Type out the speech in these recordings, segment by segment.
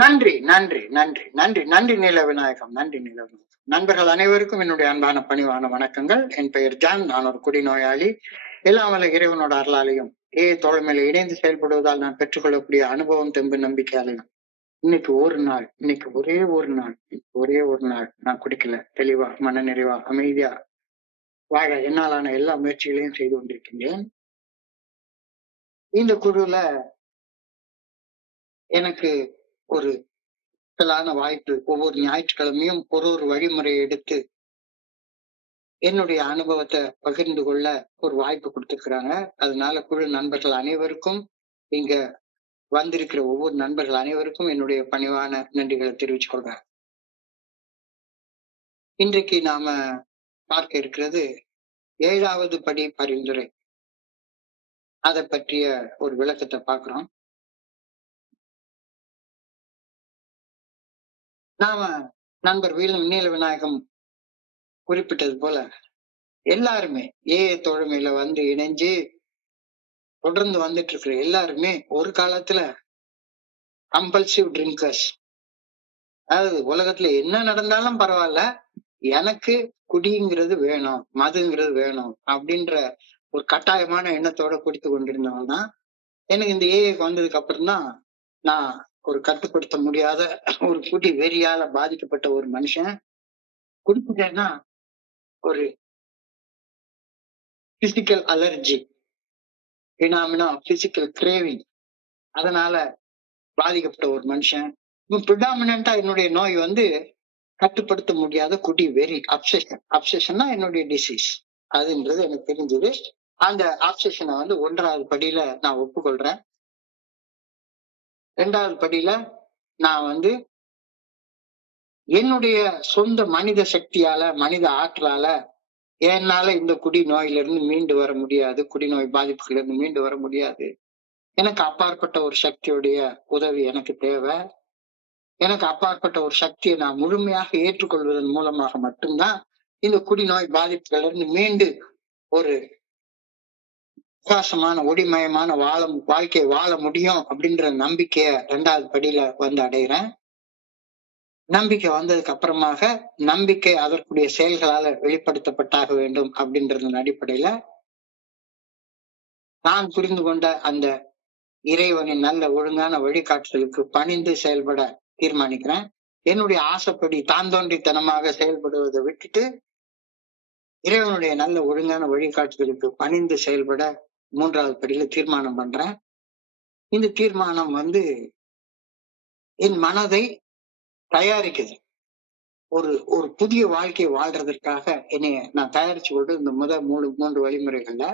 நன்றி, நன்றி, நன்றி, நன்றி, நன்றி நீல விநாயகம், நன்றி நீல விநாயகம். நண்பர்கள் அனைவருக்கும் என்னுடைய அன்பான பணிவான வணக்கங்கள். என் பெயர் ஜான். நான் ஒரு குடிநோயாளி. எல்லாம் வல்ல இறைவனோட அருளாலையும் தோழமையில இணைந்து செயல்படுவதால் நான் பெற்றுக்கொள்ளக்கூடிய அனுபவம், தெம்பு, நம்பிக்கையாலையும் இன்னைக்கு ஒரு நாள், இன்னைக்கு ஒரே ஒரு நாள் நான் குடிக்கல. தெளிவா, மன நிறைவா, அமைதியா வாழ என்னாலான எல்லா முயற்சிகளையும் செய்து கொண்டிருக்கின்றேன். இந்த குழுல எனக்கு ஒரு சிக்கலான வாய்ப்பு. ஒவ்வொரு ஞாயிற்றுக்கிழமையும் ஒரு வழிமுறையை எடுத்து என்னுடைய அனுபவத்தை பகிர்ந்து கொள்ள ஒரு வாய்ப்பு கொடுத்திருக்கிறாங்க. அதனால குழு நண்பர்கள் அனைவருக்கும், இங்க வந்திருக்கிற ஒவ்வொரு நண்பர்கள் அனைவருக்கும் என்னுடைய பணிவான நன்றிகளை தெரிவித்துக் கொள்றேன். இன்றைக்கு நாம பார்க்க இருக்கிறது 7வது படி பரிந்துரை. அதை பற்றிய ஒரு விளக்கத்தை பார்க்கிறோம். நாம நண்பர் நீல விநாயகம் குறிப்பிட்டது போல எல்லாருமே தோழமையில வந்து இணைஞ்சு தொடர்ந்து வந்துட்டு இருக்கிற எல்லாருமே ஒரு காலத்துல கம்பல்சிவ் ட்ரிங்கர்ஸ். அதாவது உலகத்துல என்ன நடந்தாலும் பரவாயில்ல, எனக்கு குடிங்கிறது வேணும், மதுங்கிறது வேணும் அப்படின்ற ஒரு கட்டாயமான எண்ணத்தோட குடித்து கொண்டிருந்தவங்க தான். எனக்கு இந்த ஏஏக்கு வந்ததுக்கு அப்புறம் தான் நான் ஒரு கட்டுப்படுத்த முடியாத ஒரு குடி வெறியால பாதிக்கப்பட்ட ஒரு மனுஷன். குடிச்சிட்டேன்னா ஒரு physical allergy, phenomena physical craving, அதனால பாதிக்கப்பட்ட ஒரு மனுஷன். ப்ரிடாமினா என்னுடைய நோய் வந்து கட்டுப்படுத்த முடியாத குடி வெறி, அப்சஷன்னா என்னுடைய டிசீஸ் அதுன்றது எனக்கு தெரிஞ்சது. அந்த ஆப்சஷனை வந்து 1வது படியில நான் ஒப்புக்கொள்றேன். 2வது படியில நான் வந்து என்னுடைய சொந்த மனித சக்தியால, மனித ஆற்றலால என்னால இந்த குடி நோயிலிருந்து மீண்டு வர முடியாது, குடிநோய் பாதிப்புல இருந்து மீண்டு வர முடியாது. எனக்கு அப்பாற்பட்ட ஒரு சக்தியுடைய உதவி எனக்கு தேவை. எனக்கு அப்பாற்பட்ட ஒரு சக்தியை நான் முழுமையாக ஏற்றுக்கொள்வதன் மூலமாக மட்டும்தான் இந்த குடிநோய் பாதிப்புல இருந்து மீண்டு ஒரு பிரகாசமான ஒளிமயமான வாழ்க்கையை வாழ முடியும் அப்படின்ற நம்பிக்கைய 2வது படியில வந்து அடைகிறேன். நம்பிக்கை வந்ததுக்கு அப்புறமாக நம்பிக்கை அதற்குரிய செயல்களால வெளிப்படுத்தப்பட்டாக வேண்டும் அப்படின்றதன் அடிப்படையில நான் புரிந்து கொண்ட அந்த இறைவனின் நல்ல ஒழுங்கான வழிகாட்டுதலுக்கு பணிந்து செயல்பட தீர்மானிக்கிறேன். என்னுடைய ஆசைப்படி தாந்தோன்றித்தனமாக செயல்படுவதை விட்டுட்டு இறைவனுடைய நல்ல ஒழுங்கான வழிகாட்டுதலுக்கு பணிந்து செயல்பட 3வது படியில தீர்மானம் பண்றேன். இந்த தீர்மானம் வந்து என் மனதை தயாரிக்குது. ஒரு புதிய வாழ்க்கையை வாழ்றதற்காக என்னைய நான் தயாரிச்சு கொண்டு இந்த முதல் 3 வழிமுறைகள்ல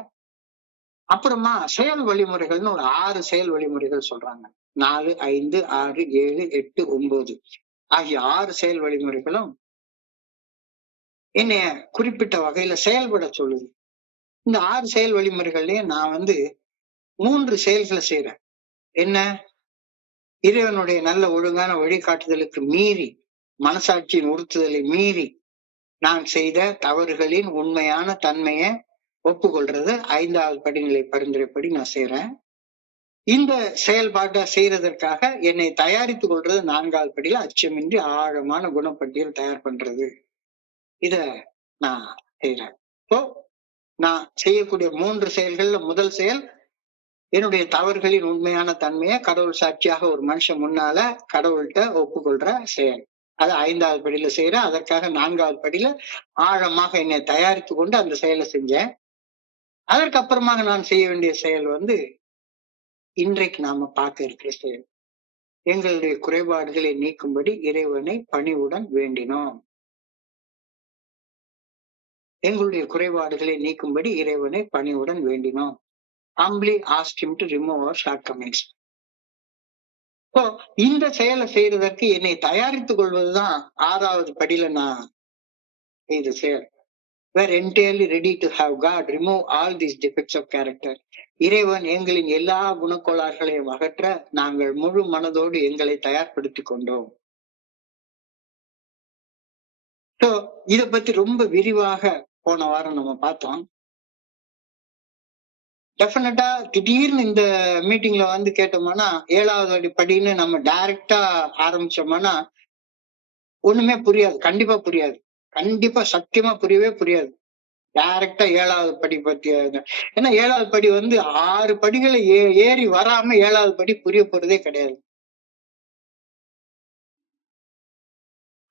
அப்புறமா செயல் வழிமுறைகள்னு ஒரு 6 செயல் வழிமுறைகள் சொல்றாங்க. 4, 5, 6, 7, 8, 9 ஆகிய 6 செயல் வழிமுறைகளும் என்னைய குறிப்பிட்ட வகையில செயல்பட சொல்லுது. இந்த 6 செயல் வழிமுறைகள்லயே நான் வந்து 3 செயல்களை செய்யறேன். என்ன? இறைவனுடைய நல்ல ஒழுங்கான வழிகாட்டுதலுக்கு மீறி, மனசாட்சியின் உறுத்துதலை மீறி நான் செய்த தவறுகளின் உண்மையான தன்மையை ஒப்புக்கொள்றது 5வது படிநிலை பரிந்துரைப்படி நான் செய்யறேன். இந்த செயல்பாட்டை செய்யறதற்காக என்னை தயாரித்துக் கொள்றது 4வது படியில அச்சமின்றி ஆழமான குணப்பட்டியல் தயார் பண்றது. இத நான் செய்யறேன். இப்போ நான் செய்யக்கூடிய 3 செயல்கள்ல முதல் செயல் என்னுடைய தவறுகளின் உண்மையான தன்மையை கடவுள் சாட்சியாக ஒரு மனுஷன் முன்னால கடவுள்கிட்ட ஒப்புக்கொள்ற செயல். அது 5வது படியில செய்யறேன். அதற்காக 4வது படியில ஆழமாக என்னை தயாரித்து கொண்டு அந்த செயலை செஞ்சேன். அதற்கு அப்புறமாக நான் செய்ய வேண்டிய செயல் வந்து இன்றைக்கு நாம பார்க்க இருக்கிற செயல். எங்களுடைய குறைபாடுகளை நீக்கும்படி இறைவனை பணிவுடன் வேண்டினோம். எங்களுடைய குறைபாடுகளை நீக்கும்படி இறைவனை பணிவுடன் வேண்டினோம். Humbly asked him to remove our shortcomings. So, இந்த செயலை செய்யறதற்கு என்னை தயாரித்துக் கொள்வதுதான் 6வது படியில நான் செய்த செயல். We're entirely ready to have God remove all these defects of character. இறைவன் எங்களின் எல்லா குணக்கோளாறுகளையும் அகற்ற நாங்கள் முழு மனதோடு எங்களை தயார்படுத்திக் கொண்டோம். So, இத பத்தி ரொம்ப விரிவாக போன வாரம் நம்ம பார்த்தோம். டெஃபினட்டா திடீர்னு இந்த மீட்டிங்ல வந்து கேட்டோம்னா 7வது படின்னு நம்ம டைரக்டா ஆரம்பிச்சோம்னா ஒண்ணுமே புரியாது. கண்டிப்பா புரியாது. கண்டிப்பா சத்தியமா புரியவே புரியாது. டைரக்டா 7வது படி பத்தி ஏன்னா 7வது படி வந்து 6 படிகளை ஏறி வராம 7வது படி புரிய போறதே கிடையாது.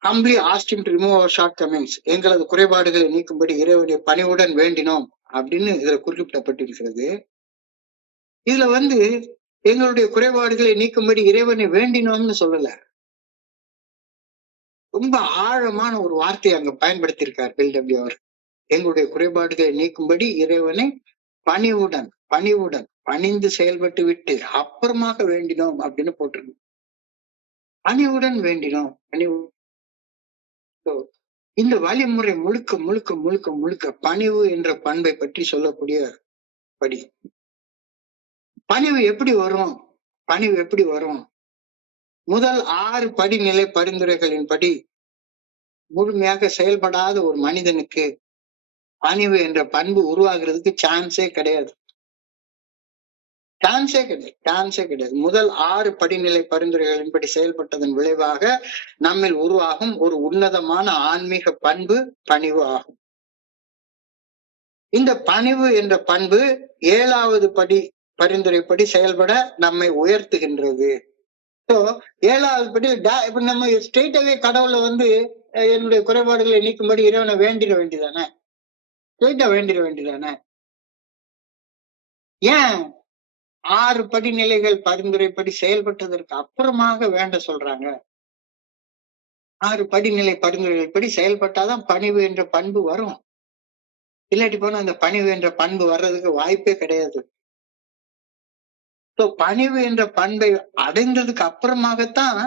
humbly asked him to remove our shortcomings. எங்களது குறைபாடுகளை நீக்கும்படி இறைவனை பணிவுடன் வேண்டினோம் அப்படின்னு இதுல குறிப்பிடப்பட்டிருக்கிறது. இதுல வந்து எங்களுடைய குறைபாடுகளை நீக்கும்படி இறைவனை வேண்டினோம்னு சொல்லல. ரொம்ப ஆழமான ஒரு வார்த்தையை அங்க பயன்படுத்தியிருக்கார் பில்டபிள்யூ அவர். எங்களுடைய குறைபாடுகளை நீக்கும்படி இறைவனை பணிவுடன் பணிவுடன் பணிந்து செயல்பட்டு விட்டு அப்புறமாக வேண்டினோம் அப்படின்னு போட்டிருக்கு. பணிவுடன் வேண்டினோம். இந்த வழிமுறை முழுக்க முழுக்க முழுக்க முழுக்க பணிவு என்ற பண்பை பற்றி சொல்லக்கூடிய படி. பணிவு எப்படி வரும்? பணிவு எப்படி வரும்? முதல் 6 படிநிலை பரிந்துரைகளின்படி முழுமையாக செயல்படாத ஒரு மனிதனுக்கு பணிவு என்ற பண்பு உருவாகிறதுக்கு சான்ஸே கிடையாது. சான்ஸே கிடையாது. சான்ஸே கிடையாது. முதல் 6 படிநிலை பரிந்துரைகளின்படி செயல்பட்டதன் விளைவாக நம்மில் உருவாகும் ஒரு உன்னதமான ஆன்மீக பண்பு பணிவு ஆகும். இந்த பணிவு என்ற பண்பு 7வது படி பரிந்துரைப்படி செயல்பட நம்மை உயர்த்துகின்றது. ஸோ 7வது படி இப்ப நம்ம ஸ்ட்ரெயிட்டாவே கடவுளை வந்து என்னுடைய குறைபாடுகளை நீக்கும்படி இறைவனை வேண்டிட வேண்டியதானே? ஸ்ட்ரெயிட்டா வேண்டிட வேண்டியதானே? ஏன் 6 படிநிலைகள் பரிந்துரைப்படி செயல்பட்டதற்கு அப்புறமாக வேண்ட சொல்றாங்க? 6 படிநிலை பரிந்துரைகள் படி செயல்பட்டாதான் பணிவு என்ற பண்பு வரும். இல்லாட்டி போனா அந்த பணிவு என்ற பண்பு வர்றதுக்கு வாய்ப்பே கிடையாது. பணிவு என்ற பண்பை அடைந்ததுக்கு அப்புறமாகத்தான்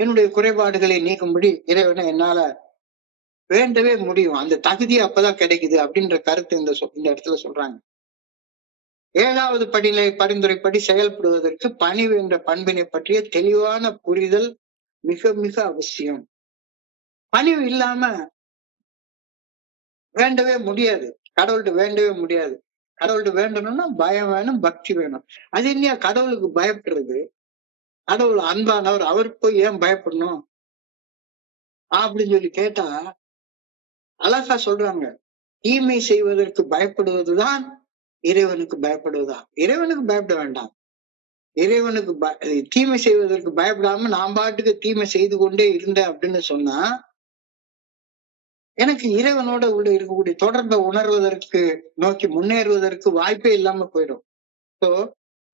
என்னுடைய குறைபாடுகளை நீக்கும்படி இறைவனை என்னால வேண்டவே முடியும். அந்த தகுதி அப்பதான் கிடைக்குது அப்படின்ற கருத்து இந்த இடத்துல சொல்றாங்க. 7வது படிநிலை பரிந்துரைப்படி செயல்படுவதற்கு பணிவு என்ற பண்பினை பற்றிய தெளிவான புரிதல் மிக மிக அவசியம். பணிவு இல்லாம வேண்டவே முடியாது. கடவுள்கிட்ட வேண்டவே முடியாது. கடவுள்கிட்ட வேண்டணும்னா பயம் வேணும், பக்தி வேணும். அது இல்லையா கடவுளுக்கு பயப்படுறது? கடவுள் அன்பானவர், அவருக்கு போய் ஏன் பயப்படணும் அப்படின்னு சொல்லி கேட்டா அழகா சொல்றாங்க. தீமை செய்வதற்கு பயப்படுவதுதான் இறைவனுக்கு பயப்படுவதா? இறைவனுக்கு பயப்பட வேண்டாம். இறைவனுக்கு தீமை செய்வதற்கு பயப்படாம நான் பாட்டுக்கு தீமை செய்து கொண்டே இருந்தேன் அப்படின்னு சொன்னா எனக்கு இறைவனோட உள்ள இருக்கக்கூடிய தொடர்பை உணர்வதற்கு நோக்கி முன்னேறுவதற்கு வாய்ப்பே இல்லாம போயிடும். ஸோ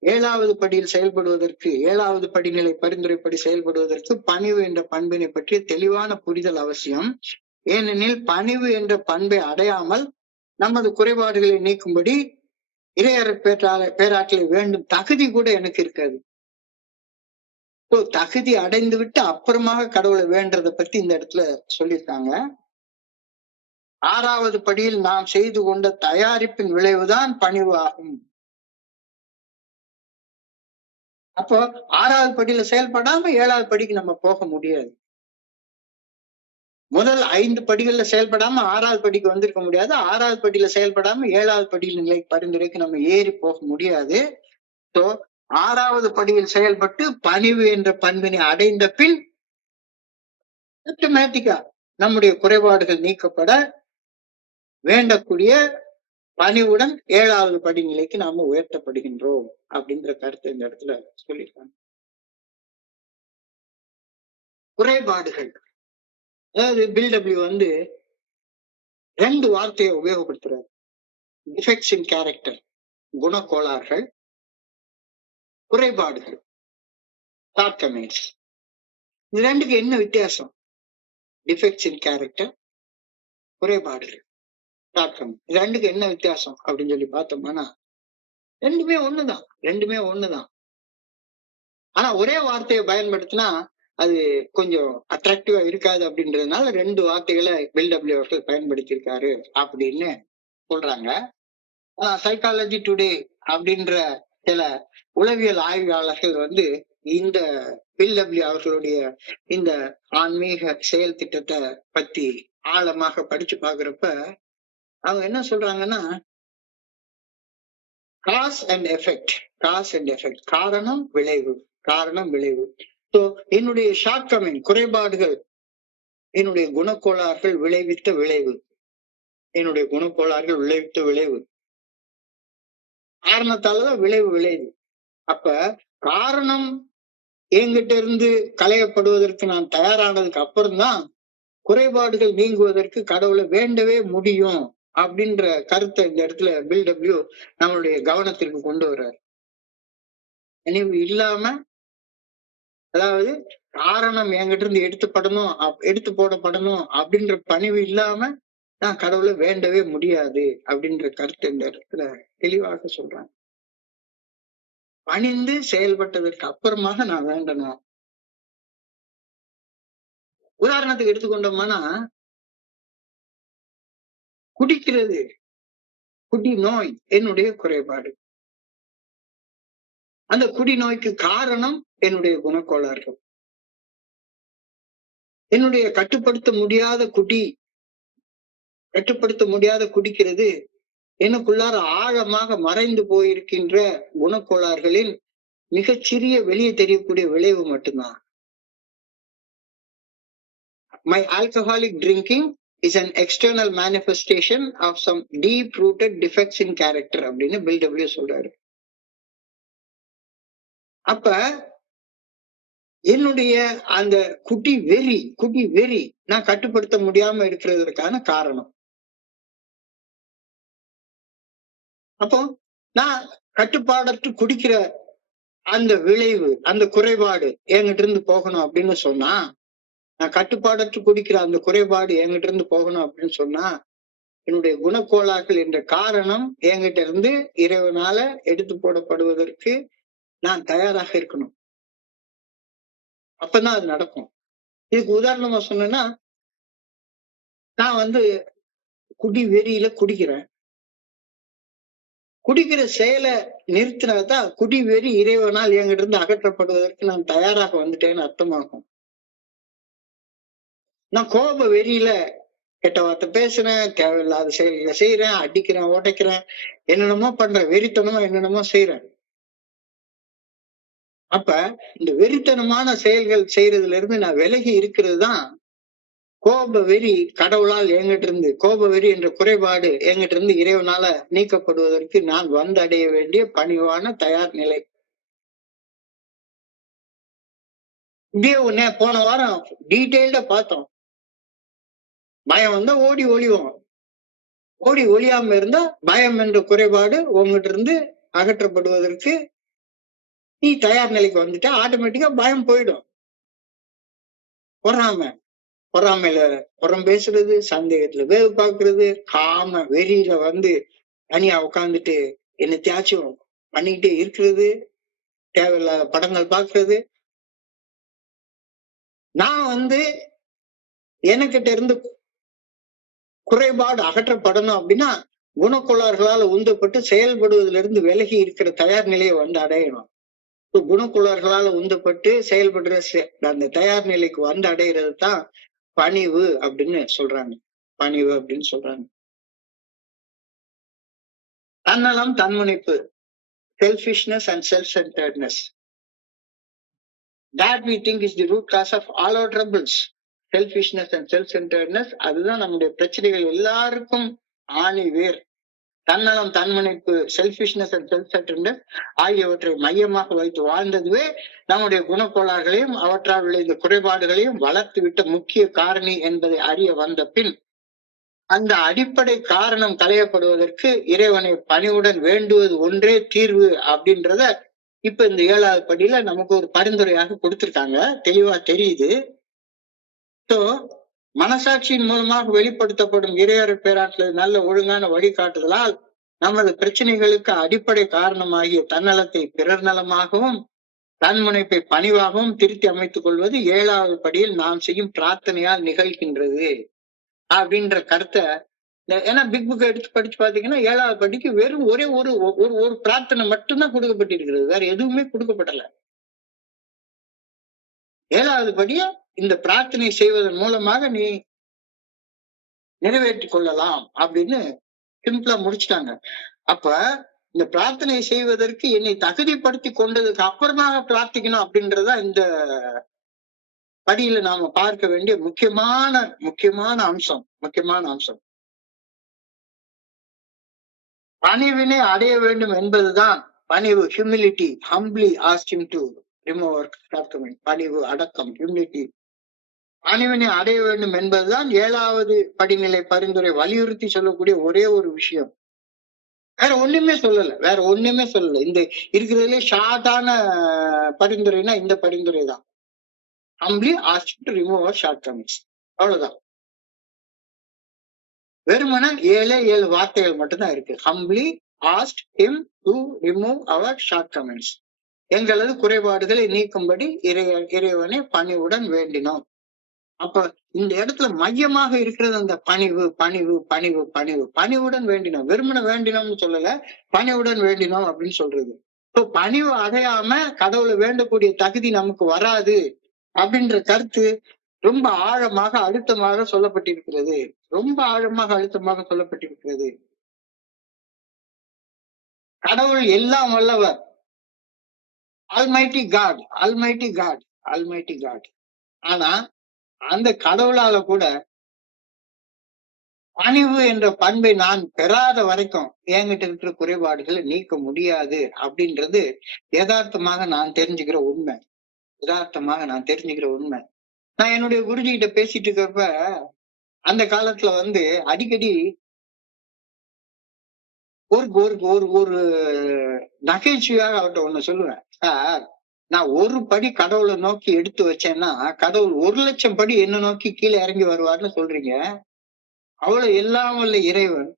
7வது படியில் செயல்படுவதற்கு 7வது படிநிலை பரிந்துரைப்படி செயல்படுவதற்கு பணிவு என்ற பண்பினை பற்றிய தெளிவான புரிதல் அவசியம். ஏனெனில் பணிவு என்ற பண்பை அடையாமல் நமது குறைபாடுகளை நீக்கும்படி இறையற பேராற்றலை வேண்டும் தகுதி கூட எனக்கு இருக்காது. தகுதி அடைந்து விட்டு அப்புறமாக கடவுளை வேண்டதை பத்தி இந்த இடத்துல சொல்லியிருக்காங்க. 6வது படியில் நாம் செய்து கொண்ட தயாரிப்பின் விளைவுதான் பணிவு ஆகும். அப்போ 6வது படியில செயல்படாம 7வது படிக்கு நம்ம போக முடியாது. முதல் 5 படிகள்ல செயல்படாம 6வது படிக்கு வந்திருக்க முடியாது. 6வது படியில செயல்படாம 7வது படியில் நிலை பரிந்துரைக்கு நம்ம ஏறி போக முடியாது. ஸோ 6வது படியில் செயல்பட்டு பணிவு என்ற பண்பினை அடைந்த பின் ஆட்டோமேட்டிக்கா நம்முடைய குறைபாடுகள் நீக்கப்பட வேண்டக்கூடிய பணிவுடன் 7வது படிநிலைக்கு நாம உயர்த்தப்படுகின்றோம் அப்படின்ற கருத்தை இந்த இடத்துல சொல்லியிருக்காங்க. குறைபாடுகள், அதாவது பில்டபிள்யூ வந்து 2 வார்த்தையை உபயோகப்படுத்துறாரு. டிஃபெக்ட்ஸ் இன் கேரக்டர், குணக்கோளாறுகள், குறைபாடுகள், ஷார்ட்கமிங்ஸ். இது 2க்கு என்ன வித்தியாசம்? டிஃபெக்ட்ஸ் இன் கேரக்டர், குறைபாடுகள், ஷார்ட்கமிங். இது 2க்கு என்ன வித்தியாசம் அப்படின்னு சொல்லி பார்த்தோம்னா ரெண்டுமே ஒண்ணுதான். ஆனா ஒரே வார்த்தையை பயன்படுத்தினா அது கொஞ்சம் அட்ராக்டிவா இருக்காது அப்படின்றதுனால 2 வார்த்தைகளை பில்டபிள்யூ அவர்கள் பயன்படுத்தியிருக்காரு அப்படின்னு சொல்றாங்க. சைக்காலஜி டுடே அப்படின்ற சில உளவியல் ஆய்வாளர்கள் வந்து இந்த பில்டபிள்யூ அவர்களுடைய இந்த ஆன்மீக செயல் திட்டத்தை பத்தி ஆழமாக படிச்சு பாக்குறப்ப அவங்க என்ன சொல்றாங்கன்னா, காஸ் அண்ட் எஃபெக்ட். காரணம் விளைவு. ஸோ என்னுடைய ஷார்ட் கமிங், குறைபாடுகள் என்னுடைய குணக்கோளாறுகள் விளைவித்த விளைவு. காரணத்தாலதான் விளைவு விளைவு. அப்ப காரணம் என்கிட்ட இருந்து களையப்படுவதற்கு நான் தயாரானதுக்கு அப்புறம்தான் குறைபாடுகள் நீங்குவதற்கு கடவுளை வேண்டவே முடியும் அப்படின்ற கருத்தை இந்த இடத்துல பில்டபிள்யூ நம்மளுடைய கவனத்திற்கு கொண்டு வர்றாரு. நினைவு இல்லாம, அதாவது காரணம் என்கிட்ட இருந்து எடுத்து போடப்படணும் அப்படின்ற பணிவு இல்லாம நான் கடவுளை வேண்டவே முடியாது அப்படின்ற கருத்தை இந்த இடத்துல தெளிவாக சொல்றாங்க. பணிந்து செயல்பட்டதற்கு அப்புறமாக நான் வேண்டணும். உதாரணத்துக்கு எடுத்துக்கொண்டோம்னா, குடி நோய் என்னுடைய குறைபாடு. அந்த குடி நோய்க்கு காரணம் என்னுடைய குணக்கோளாறுகள். என்னுடைய கட்டுப்படுத்த முடியாத குடிக்கிறது எனக்குள்ளார ஆழமாக மறைந்து போயிருக்கின்ற குணக்கோளாறுகளின் மிகச்சிறிய வெளியே தெரியக்கூடிய விளைவு மட்டும்தான். My alcoholic drinking is an external manifestation of some deep-rooted defects in character அப்படின்னு பில்டபிள்யூ சொல்றாரு. அப்ப என்னுடைய அந்த குடி வெறி நான் கட்டுப்படுத்த முடியாம இருக்கிறதற்கான காரணம். அப்போ நான் கட்டுப்பாடற்று குடிக்கிற அந்த விளைவு, அந்த குறைபாடு என்கிட்ட இருந்து போகணும் அப்படின்னு சொன்னா, நான் கட்டுப்பாடற்று குடிக்கிற அந்த குறைபாடு என்கிட்ட இருந்து போகணும் அப்படின்னு சொன்னா, என்னுடைய குணக்கோளாறுகள் என்ற காரணம் என்கிட்ட இருந்து இறைவனால எடுத்து போடப்படுவதற்கு நான் தயாராக இருக்கணும். அப்பதான் அது நடக்கும். இதுக்கு உதாரணமா சொன்னேன்னா, நான் குடி வெறியில குடிக்கிற செயலை நிறுத்தினாதான் குடி வெறி இறைவனால் என்கிட்ட இருந்து அகற்றப்படுவதற்கு நான் தயாராக வந்துட்டேன்னு அர்த்தமாகும். நான் கோப வெறியில கெட்ட வார்த்தை பேசுறேன், தேவையில்லாத செயல்களை செய்யறேன், அடிக்கிறேன், உடைக்கிறேன், என்னென்னமோ பண்றேன், வெறித்தனமா என்னென்னமோ செய்யறேன். அப்ப இந்த வெறித்தனமான செயல்கள் செய்யறதுல இருந்து நான் விலகி இருக்கிறது தான் கோப வெறி கடவுளால் என்கிட்ட இருந்து, கோப வெறி என்ற குறைபாடு என்கிட்ட இருந்து இறைவனால நீக்கப்படுவதற்கு நான் வந்தடைய வேண்டிய பணிவான தயார் நிலை. இப்படியே போன வாரம் டீட்டெயில்டா பார்த்தோம். பயம் வந்தா ஓடி ஒளியாம இருந்தா பயம் என்ற குறைபாடு உங்ககிட்ட இருந்து அகற்றப்படுவதற்கு நீ தயார் நிலைக்கு வந்துட்டா ஆட்டோமேட்டிக்கா பயம் போயிடும். பொறாமையில புறம் பேசுறது, சந்தேகத்துல வேவு பார்க்கறது, காம வெறியில தனியா உட்காந்துட்டு என்னத்தையாச்சும் பண்ணிக்கிட்டே இருக்கிறது, தேவையில்லாத படங்கள் பார்க்கறது. நான் எனக்கிட்ட இருந்து குறைபாடு அகற்றப்படணும் அப்படின்னா குணக்கோளாறுகளால உந்தப்பட்டு செயல்படுவதிலிருந்து இருந்து விலகி இருக்கிற தயார் நிலையை அடையணும். குணக்கோளாறுகளால உந்தப்பட்டு செயல்படுற அந்த தயார் நிலைக்கு அடையிறது தான் பணிவு அப்படின்னு சொல்றாங்க. தன்னலம், தன்முனைப்பு, selfishness and self-centeredness, that we think is the root cause of all our troubles. Selfishness and self-centeredness, அதுதான் நம்முடைய பிரச்சனைகள் எல்லாருக்கும் ஆணி வேர். தன்னலம், தன்முனைப்பு, செல்ஃபிஷ்னஸ் அண்ட் செல்ஃப்-சென்டர்ட்னஸ் ஆகியவற்றை மையமாக வைத்து வாழ்ந்ததுவே நம்முடைய குணக்கோளாறுகளையும் அவற்றால் விளைந்த குறைபாடுகளையும் வளர்த்து விட்ட முக்கிய காரணி என்பதை அறிய வந்த பின் அந்த அடிப்படை காரணம் களையப்படுவதற்கு இறைவனை பணிவுடன் வேண்டுவது ஒன்றே தீர்வு அப்படின்றத இப்ப இந்த 7வது படியில நமக்கு ஒரு பரிந்துரையாக கொடுத்திருக்காங்க. தெளிவா தெரியுது. மனசாட்சியின் மூலமாக வெளிப்படுத்தப்படும் இறையருள் பேராற்றல் நல்ல ஒழுங்கான வழிகாட்டுதலால் நமது பிரச்சனைகளுக்கு அடிப்படை காரணமாகிய தன்னலத்தை பிறர் நலமாகவும் தன்முனைப்பை பணிவாகவும் திருத்தி அமைத்துக் கொள்வது 7வது படியில் நாம் செய்யும் பிரார்த்தனையால் நிகழ்கின்றது அப்படின்ற கருத்தை, ஏன்னா பிக் புக் எடுத்து படிச்சு பாத்தீங்கன்னா 7வது படிக்கு வெறும் ஒரே ஒரு பிரார்த்தனை மட்டும்தான் கொடுக்கப்பட்டிருக்கிறது, வேற எதுவுமே கொடுக்கப்படல. 7வது படிய இந்த பிரார்த்தனை செய்வதன் மூலமாக நீ நிறைவேற்றிக் கொள்ளலாம் அப்படின்னு சிம்பிளா முடிச்சுட்டாங்க. அப்ப இந்த பிரார்த்தனை செய்வதற்கு என்னை தகுதிப்படுத்தி கொண்டதுக்கு அப்புறமாக பிரார்த்திக்கணும் அப்படின்றதா இந்த படியில நாம பார்க்க வேண்டிய முக்கியமான அம்சம். பணிவினை அடைய வேண்டும் என்பதுதான் பணிவு. Humility. Humbly ask him to remove our shortcoming. பணிவு, அடக்கம், ஹியூமிலிட்டி. பணிவினை அடைய வேண்டும் என்பதுதான் 7வது படிநிலை பரிந்துரை வலியுறுத்தி சொல்லக்கூடிய ஒரே ஒரு விஷயம். வேற ஒண்ணுமே சொல்லல. இந்த இருக்கிறதுலே ஷார்ட்டான பரிந்துரைனா இந்த பரிந்துரை தான். Humbly ask to remove our shortcomings. அவ்வளவுதான். வெறுமன 7 வார்த்தைகள் மட்டும்தான் இருக்கு. Humbly ask him to remove our shortcomings. எங்களது குறைபாடுகளை நீக்கும்படி இறைவனை பணிவுடன் வேண்டினோம். அப்ப இந்த இடத்துல மையமாக இருக்கிறது அந்த பணிவுடன் வேண்டினோம். வெறுமன வேண்டினோம்னு சொல்லல, பணிவுடன் வேண்டினோம் அப்படின்னு சொல்றது. இப்போ பணிவு அடையாம கடவுளை வேண்டக்கூடிய தகுதி நமக்கு வராது அப்படின்ற கருத்து ரொம்ப ஆழமாக அழுத்தமாக சொல்லப்பட்டிருக்கிறது. கடவுள் எல்லாம் வல்லவர். Almighty God. ஆனா அந்த கடவுளால கூட பணிவு என்ற பண்பை நான் பெறாத வரைக்கும் என்கிட்ட இருக்கிற குறைபாடுகளை நீக்க முடியாது அப்படின்றது யதார்த்தமாக நான் தெரிஞ்சுக்கிற உண்மை. நான் என்னுடைய குருஜி கிட்ட பேசிட்டு இருக்கிறப்ப அந்த காலத்துல அடிக்கடி ஒரு நகைச்சுவையாக அவர்கிட்ட ஒண்ணு சொல்லுவேன். சார், நான் ஒரு படி கடவுளை நோக்கி எடுத்து வச்சேன்னா கடவுள் 1,00,000 படி என்ன நோக்கி கீழே இறங்கி வருவார்னு சொல்றீங்க. அவ்வளவு எல்லாம் வல்ல இறைவன்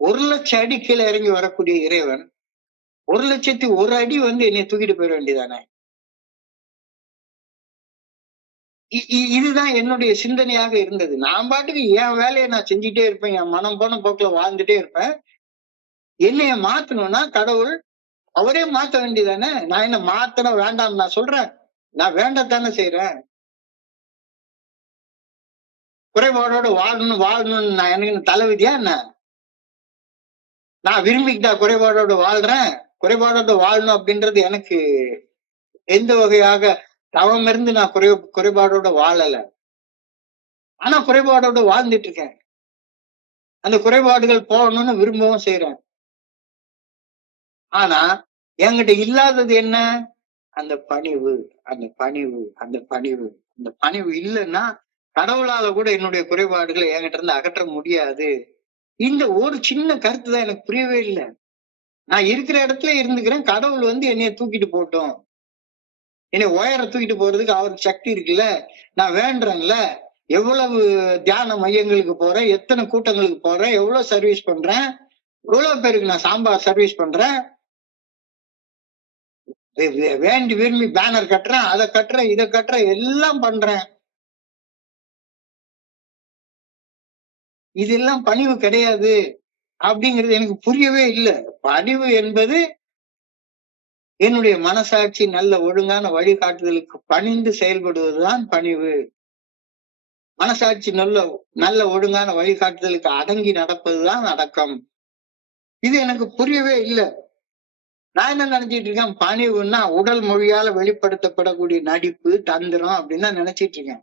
1,00,000 அடி கீழே இறங்கி வரக்கூடிய இறைவன் 1,00,001 அடி என்னை தூக்கிட்டு போயிட வேண்டியதானே? இதுதான் என்னுடைய சிந்தனையாக இருந்தது. நான் பாட்டுக்கு என் வேலையை நான் செஞ்சுட்டே இருப்பேன். என் மனம் போன போக்குல வாழ்ந்துட்டே இருப்பேன். என்னைய மாத்தணும்னா கடவுள் அவரே மாத்த வேண்டியதானே? நான் என்ன மாத்தணும் வேண்டாம் நான் சொல்றேன்? நான் வேண்டத்தானே செய்யறேன். குறைபாடோட வாழணும்னு நான் எனக்கு தலைவிதியா என்ன? நான் விரும்பிக்கிட்டா குறைபாடோட வாழ்றேன். குறைபாடோட வாழணும் அப்படின்றது எனக்கு எந்த வகையாக தவம் இருந்து நான் குறைபாடோட வாழல. ஆனா குறைபாடோட வாழ்ந்துட்டு இருக்கேன். அந்த குறைபாடுகள் போகணும்னு விரும்பவும் செய்யறேன். ஆனா என்கிட்ட இல்லாதது என்ன? அந்த பணிவு இல்லைன்னா கடவுளால கூட என்னுடைய குறைபாடுகளை என்கிட்ட இருந்து அகற்ற முடியாது. இந்த ஒரு சின்ன கருத்து தான் எனக்கு புரியவே இல்லை. நான் இருக்கிற இடத்துல இருந்துக்கிறேன். கடவுள் என்னைய தூக்கிட்டு போட்டோம். என்னை உயர தூக்கிட்டு போறதுக்கு அவருக்கு சக்தி இருக்குல்ல. நான் வேண்டேன்ல. எவ்வளவு தியான மையங்களுக்கு போறேன், எத்தனை கூட்டங்களுக்கு போறேன், எவ்வளவு சர்வீஸ் பண்றேன், எவ்வளவு பேருக்கு நான் சாம்பார் சர்வீஸ் பண்றேன், வேண்டி விரும்பி பேனர் கட்டுறேன், அதை கட்டுறேன், இதை கட்டுறேன், எல்லாம் பண்றேன். இதெல்லாம் பணிவு கிடையாது அப்படிங்கிறது எனக்கு புரியவே இல்லை. பணிவு என்பது என்னுடைய மனசாட்சி நல்ல ஒழுங்கான வழிகாட்டுதலுக்கு பணிந்து செயல்படுவதுதான் பணிவு. மனசாட்சி நல்ல ஒழுங்கான வழிகாட்டுதலுக்கு அடங்கி நடப்பதுதான் அடக்கம். இது எனக்கு புரியவே இல்லை. நான் என்ன நினைச்சிட்டு இருக்கேன், பணிவுன்னா உடல் மொழியால வெளிப்படுத்தப்படக்கூடிய நடிப்பு, தந்திரம் அப்படின்னு தான் நினைச்சிட்டு இருக்கேன்.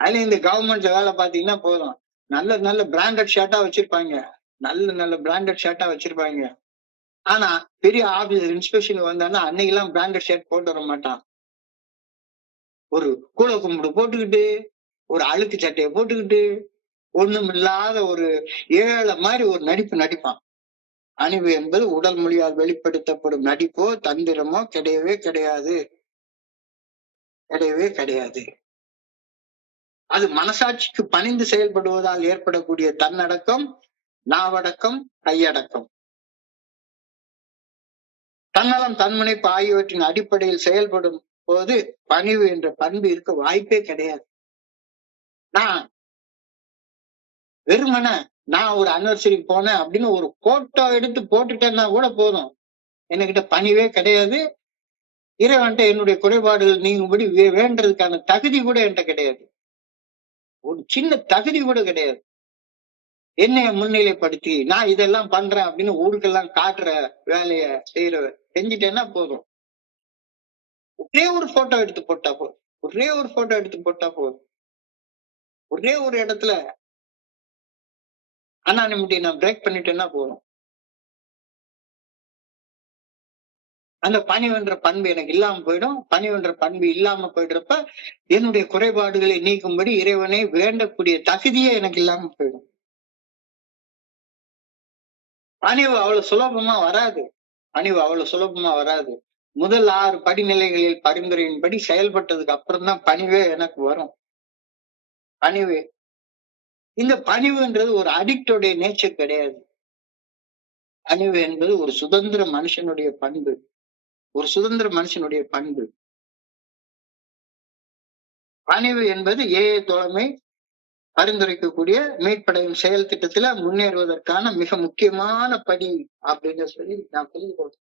அதுல இந்த கவர்மெண்ட்ல வேலை பாத்தீங்கன்னா போதும், நல்ல பிராண்டட் ஷர்ட்டா வச்சிருப்பாங்க. ஆனா பெரிய ஆபீசர் இன்ஸ்பெக்ஷன் வந்தான்னா அன்னைக்கெல்லாம் பிராண்டட் ஷர்ட் போட்டு வர மாட்டான். ஒரு கூள கும்பிடு போட்டுக்கிட்டு, ஒரு அழுக்கு சட்டையை போட்டுக்கிட்டு, ஒண்ணும் இல்லாத ஒரு ஏழை மாதிரி ஒரு நடிப்பான். பணிவு என்பது உடல் மொழியால் வெளிப்படுத்தப்படும் நடிப்போ தந்திரமோ கிடையவே கிடையாது. அது மனசாட்சிக்கு பணிந்து செயல்படுவதால் ஏற்படக்கூடிய தன்னடக்கம், நாவடக்கம், கையடக்கம். தன்னலம், தன்முனைப்பு ஆகியவற்றின் அடிப்படையில் செயல்படும் போது பணிவு என்ற பண்பு இருக்க வாய்ப்பே கிடையாது. நான் வெறுமன நான் ஒரு அனிவர்சரிக்கு போனேன் அப்படின்னு ஒரு போட்டோ எடுத்து போட்டுட்டேன்னா கூட போதும், என்கிட்ட பணிவே கிடையாது. இறைவன்ட்ட என்னுடைய குறைபாடுகள் நீங்கும்படி வேண்டதுக்கான தகுதி கூட என்கிட்ட கிடையாது. ஒரு சின்ன தகுதி கூட கிடையாது. என்னைய முன்னிலைப்படுத்தி நான் இதெல்லாம் பண்றேன் அப்படின்னு ஊருக்கெல்லாம் காட்டுற வேலைய செஞ்சுட்டேன்னா போதும். ஒரே ஒரு போட்டோ எடுத்து போட்டா போதும். ஒரே ஒரு போட்டோ எடுத்து போட்டா போதும். ஒரே ஒரு இடத்துல அனானிமிட்டி நான் பிரேக் பண்ணிட்டேன்னா போதும். அந்த பணிவுன்ற பண்பு எனக்கு இல்லாம போயிடும். பணிவுன்ற பண்பு இல்லாம போயிடுறப்ப என்னுடைய குறைபாடுகளை நீக்கும்படி இறைவனை வேண்டக்கூடிய தகுதியே எனக்கு இல்லாம போயிடும். பணிவு அவ்வளவு சுலபமா வராது. பணிவு அவ்வளவு சுலபமா வராது. முதல் 6 படிநிலைகளில் பரிந்துரையின்படி செயல்பட்டதுக்கு அப்புறம் தான் பணிவே எனக்கு வரும். பணிவு. இந்த பணிவுன்றது ஒரு அடிக்டோடைய நேச்சர் கிடையாது. பணிவு என்பது ஒரு சுதந்திர மனுஷனுடைய பண்பு. ஒரு சுதந்திர மனுஷனுடைய பண்பு. பணிவு என்பது ஏஏ தோழமை பரிந்துரைக்கக்கூடிய மீட்படையும் செயல் திட்டத்துல முன்னேறுவதற்கான மிக முக்கியமான படி அப்படின்னு சொல்லி நான் சொல்லி கொடுத்தேன்.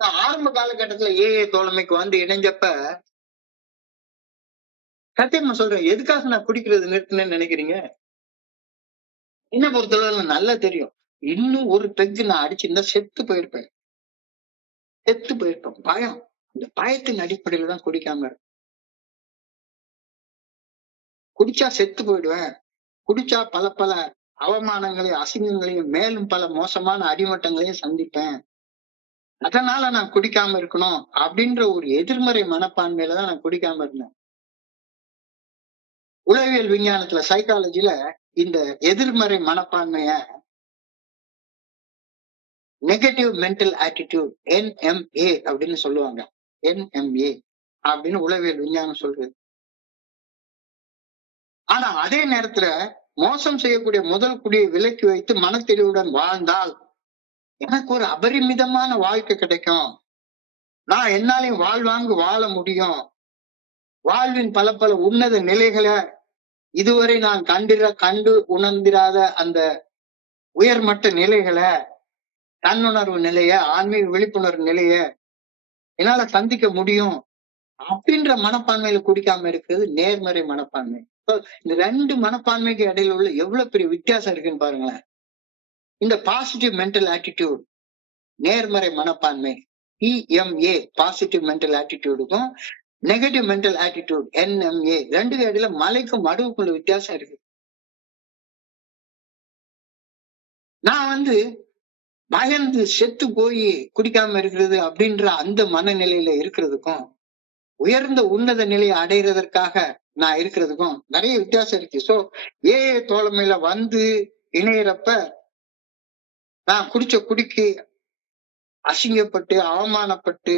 நான் ஆரம்ப காலகட்டத்துல ஏஏ தோழமைக்கு வந்து இணைஞ்சப்ப சத்தியமா சொல்றேன், எதுக்காக நான் குடிக்கிறது நிறுத்தினேன்னு நினைக்கிறீங்க? என்ன பொறுத்தளவு நல்லா தெரியும். இன்னும் ஒரு பெக்கு நான் அடிச்சிருந்தா செத்து போயிருப்பேன். செத்து போயிருப்பேன். பயம். இந்த பயத்தின் அடிப்படையில தான் குடிக்காம குடிச்சா செத்து போயிடுவேன். குடிச்சா பல பல அவமானங்களையும் அசிங்கங்களையும் மேலும் பல மோசமான அடிமட்டங்களையும் சந்திப்பேன். அதனால நான் குடிக்காம இருக்கணும் அப்படின்ற ஒரு எதிர்மறை மனப்பான்மையில தான் நான் குடிக்காம இருந்தேன். உளவியல் விஞ்ஞானத்துல சைக்காலஜில இந்த எதிர்மறை மனப்பான்மைய நெகட்டிவ் மென்டல் ஆட்டிடியூட் NMA அப்படின்னு சொல்லுவாங்க. NMA அப்படின்னு உளவியல் விஞ்ஞானம் சொல்றது. ஆனா அதே நேரத்துல மோசம் செய்யக்கூடிய முதல் குடியை விலக்கி வைத்து மனத்தெளிவுடன் வாழ்ந்தால் எனக்கு ஒரு அபரிமிதமான வாழ்க்கை கிடைக்கும். நான் என்னாலையும் வாழ்வாங்கு வாழ முடியும். வாழ்வின் பல பல உன்னத நிலைகளை இதுவரை நான் கண்டு உணர்ந்திராத அந்த உயர்மட்ட நிலைகளை, தன்னுணர்வு நிலைய, ஆன்மீக விழிப்புணர்வு நிலைய என்னால சந்திக்க முடியும் அப்படின்ற மனப்பான்மையில குடிக்காம இருக்கிறது நேர்மறை மனப்பான்மை. இந்த 2 மனப்பான்மைக்கு இடையில உள்ள எவ்வளவு பெரிய வித்தியாசம் இருக்குன்னு பாருங்களேன். இந்த பாசிட்டிவ் மென்டல் ஆட்டிடியூட் நேர்மறை மனப்பான்மை PMA பாசிட்டிவ் மென்டல் ஆட்டிடியூடுக்கும் நெகட்டிவ் மென்டல் ஆட்டிடியூட் NMA ரெண்டுக்கு இடையில மலைக்கும் மடுவுக்குள்ள வித்தியாசம் இருக்கு. நான் வந்து பயந்து செத்து போய் குடிக்காம இருக்கிறது அப்படின்ற அந்த மனநிலையில இருக்கிறதுக்கும் உயர்ந்த உன்னத நிலையை அடைகிறதற்காக நான் இருக்கிறதுக்கும் நிறைய வித்தியாசம் இருக்கு. சோ ஏஏ தோழமையில வந்து இணையறப்ப நான் குடிச்ச குடிக்கு அசிங்கப்பட்டு அவமானப்பட்டு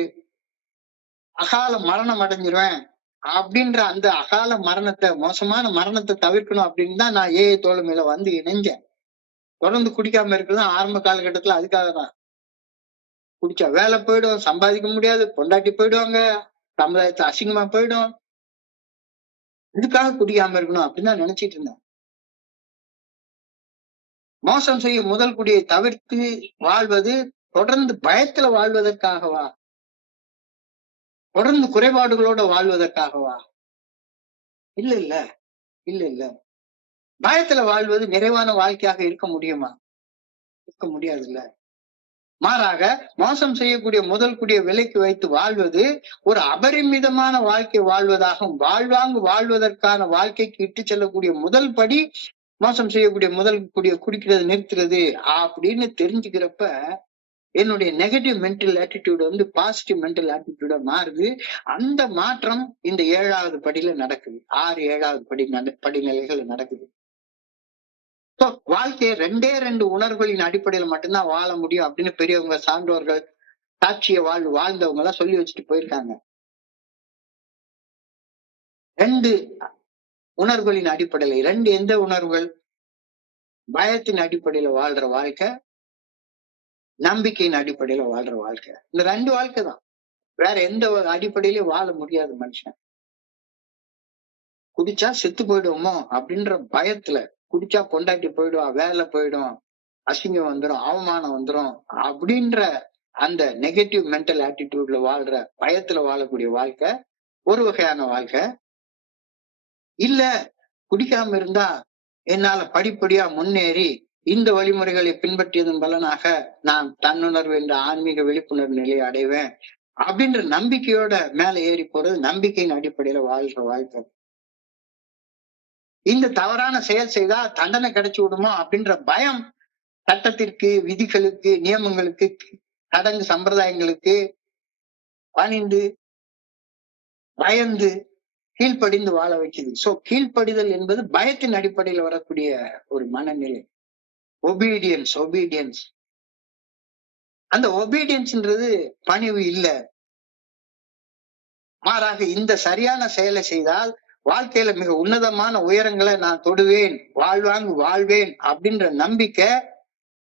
அகால மரணம் அடைஞ்சிருவேன் அப்படின்ற அந்த அகால மரணத்தை, மோசமான மரணத்தை தவிர்க்கணும் அப்படின்னு தான் நான் ஏஏ தோழமையில வந்து இணைஞ்சேன். தொடர்ந்து குடிக்காம இருக்கிறது ஆரம்ப காலகட்டத்துல அதுக்காக தான். குடிச்சா வேலை போயிடும், சம்பாதிக்க முடியாது, பொண்டாட்டி போயிடுவாங்க, சமுதாயத்தை அசிங்கமா போயிடும், இதுக்காக குடிக்காம இருக்கணும் அப்படின்னு தான் நினைச்சிட்டு இருந்தேன். மோசம் செய்யும் முதல் குடியை தவிர்த்து வாழ்வது தொடர்ந்து பயத்துல வாழ்வதற்காகவா? தொடர்ந்து குறைபாடுகளோட வாழ்வதற்காகவா? இல்ல இல்ல இல்ல இல்ல. பயத்துல வாழ்வது நிறைவான வாழ்க்கையாக இருக்க முடியுமா? இருக்க முடியாது இல்ல. மாறாக மோசம் செய்யக்கூடிய முதல் குடியை விலைக்கு வைத்து வாழ்வது ஒரு அபரிமிதமான வாழ்க்கை வாழ்வதாகவும், வாழ்வாங்கு வாழ்வதற்கான வாழ்க்கைக்கு இட்டு செல்லக்கூடிய முதல் படி மோசம் செய்யக்கூடிய முதல் குடியை குடிக்கிறது நிறுத்துறது அப்படின்னு தெரிஞ்சுக்கிறப்ப என்னுடைய நெகட்டிவ் மென்டல் ஆட்டிடியூட் வந்து பாசிட்டிவ் மென்டல் ஆட்டிடியூட மாறுது. அந்த மாற்றம் இந்த 7வது படியில நடக்குது. 6 7வது படிநிலைகள் நடக்குது. வாழ்க்கையை 2 உணர்வுகளின் அடிப்படையில மட்டும்தான் வாழ முடியும் அப்படின்னு பெரியவங்க, சான்றோர்கள், சாட்சிய வாழ்ந்தவங்க எல்லாம் சொல்லி வச்சுட்டு போயிருக்காங்க. 2 உணர்வுகளின் அடிப்படையில. 2 எந்த உணர்வுகள்? பயத்தின் அடிப்படையில வாழ்ற வாழ்க்கை, நம்பிக்கையின் அடிப்படையில வாழ்ற வாழ்க்கை. இந்த 2 வாழ்க்கை தான். வேற எந்த அடிப்படையிலயும் வாழ முடியாது மனுஷன். குடிச்சா செத்து போயிடுவோமோ அப்படின்ற பயத்துல, குடிச்சா பொண்டாட்டி போயிடுவா, வேலை போயிடும், அசிங்கம் வந்துடும், அவமானம் வந்துடும் அப்படின்ற அந்த நெகட்டிவ் மென்டல் ஆட்டிடியூட்ல வாழ்ற பயத்துல வாழக்கூடிய வாழ்க்கை ஒரு வகையான வாழ்க்கை. இல்ல குடிக்காம இருந்தா என்னால படிப்படியா முன்னேறி இந்த வழிமுறைகளை பின்பற்றியதன் பலனாக நான் தன்னுணர்வு என்ற ஆன்மீக விழிப்புணர்வு நிலையை அடைவேன் அப்படின்ற நம்பிக்கையோட மேல ஏறி போறது நம்பிக்கையின் அடிப்படையில வாழ்ற வாழ்க்கை. இந்த தவறான செயல் செய்தா தண்டனை கிடைச்சு விடுமோ அப்படின்ற பயம் சட்டத்திற்கு, விதிகளுக்கு, நியமங்களுக்கு, சடங்கு சம்பிரதாயங்களுக்கு பணிந்து பயந்து கீழ்ப்படிந்து வாழ வைக்குது. சோ கீழ்ப்படிதல் என்பது பயத்தின் அடிப்படையில் வரக்கூடிய ஒரு மனநிலை. ஒபீடியன்ஸ். அந்த ஒபீடியன்ஸ்ன்றது பணிவு இல்ல. மாறாக இந்த சரியான செயலை செய்தால் வாழ்க்கையில மிக உன்னதமான உயரங்களை நான் தொடுவேன், வாழ்வேன் அப்படின்ற நம்பிக்கை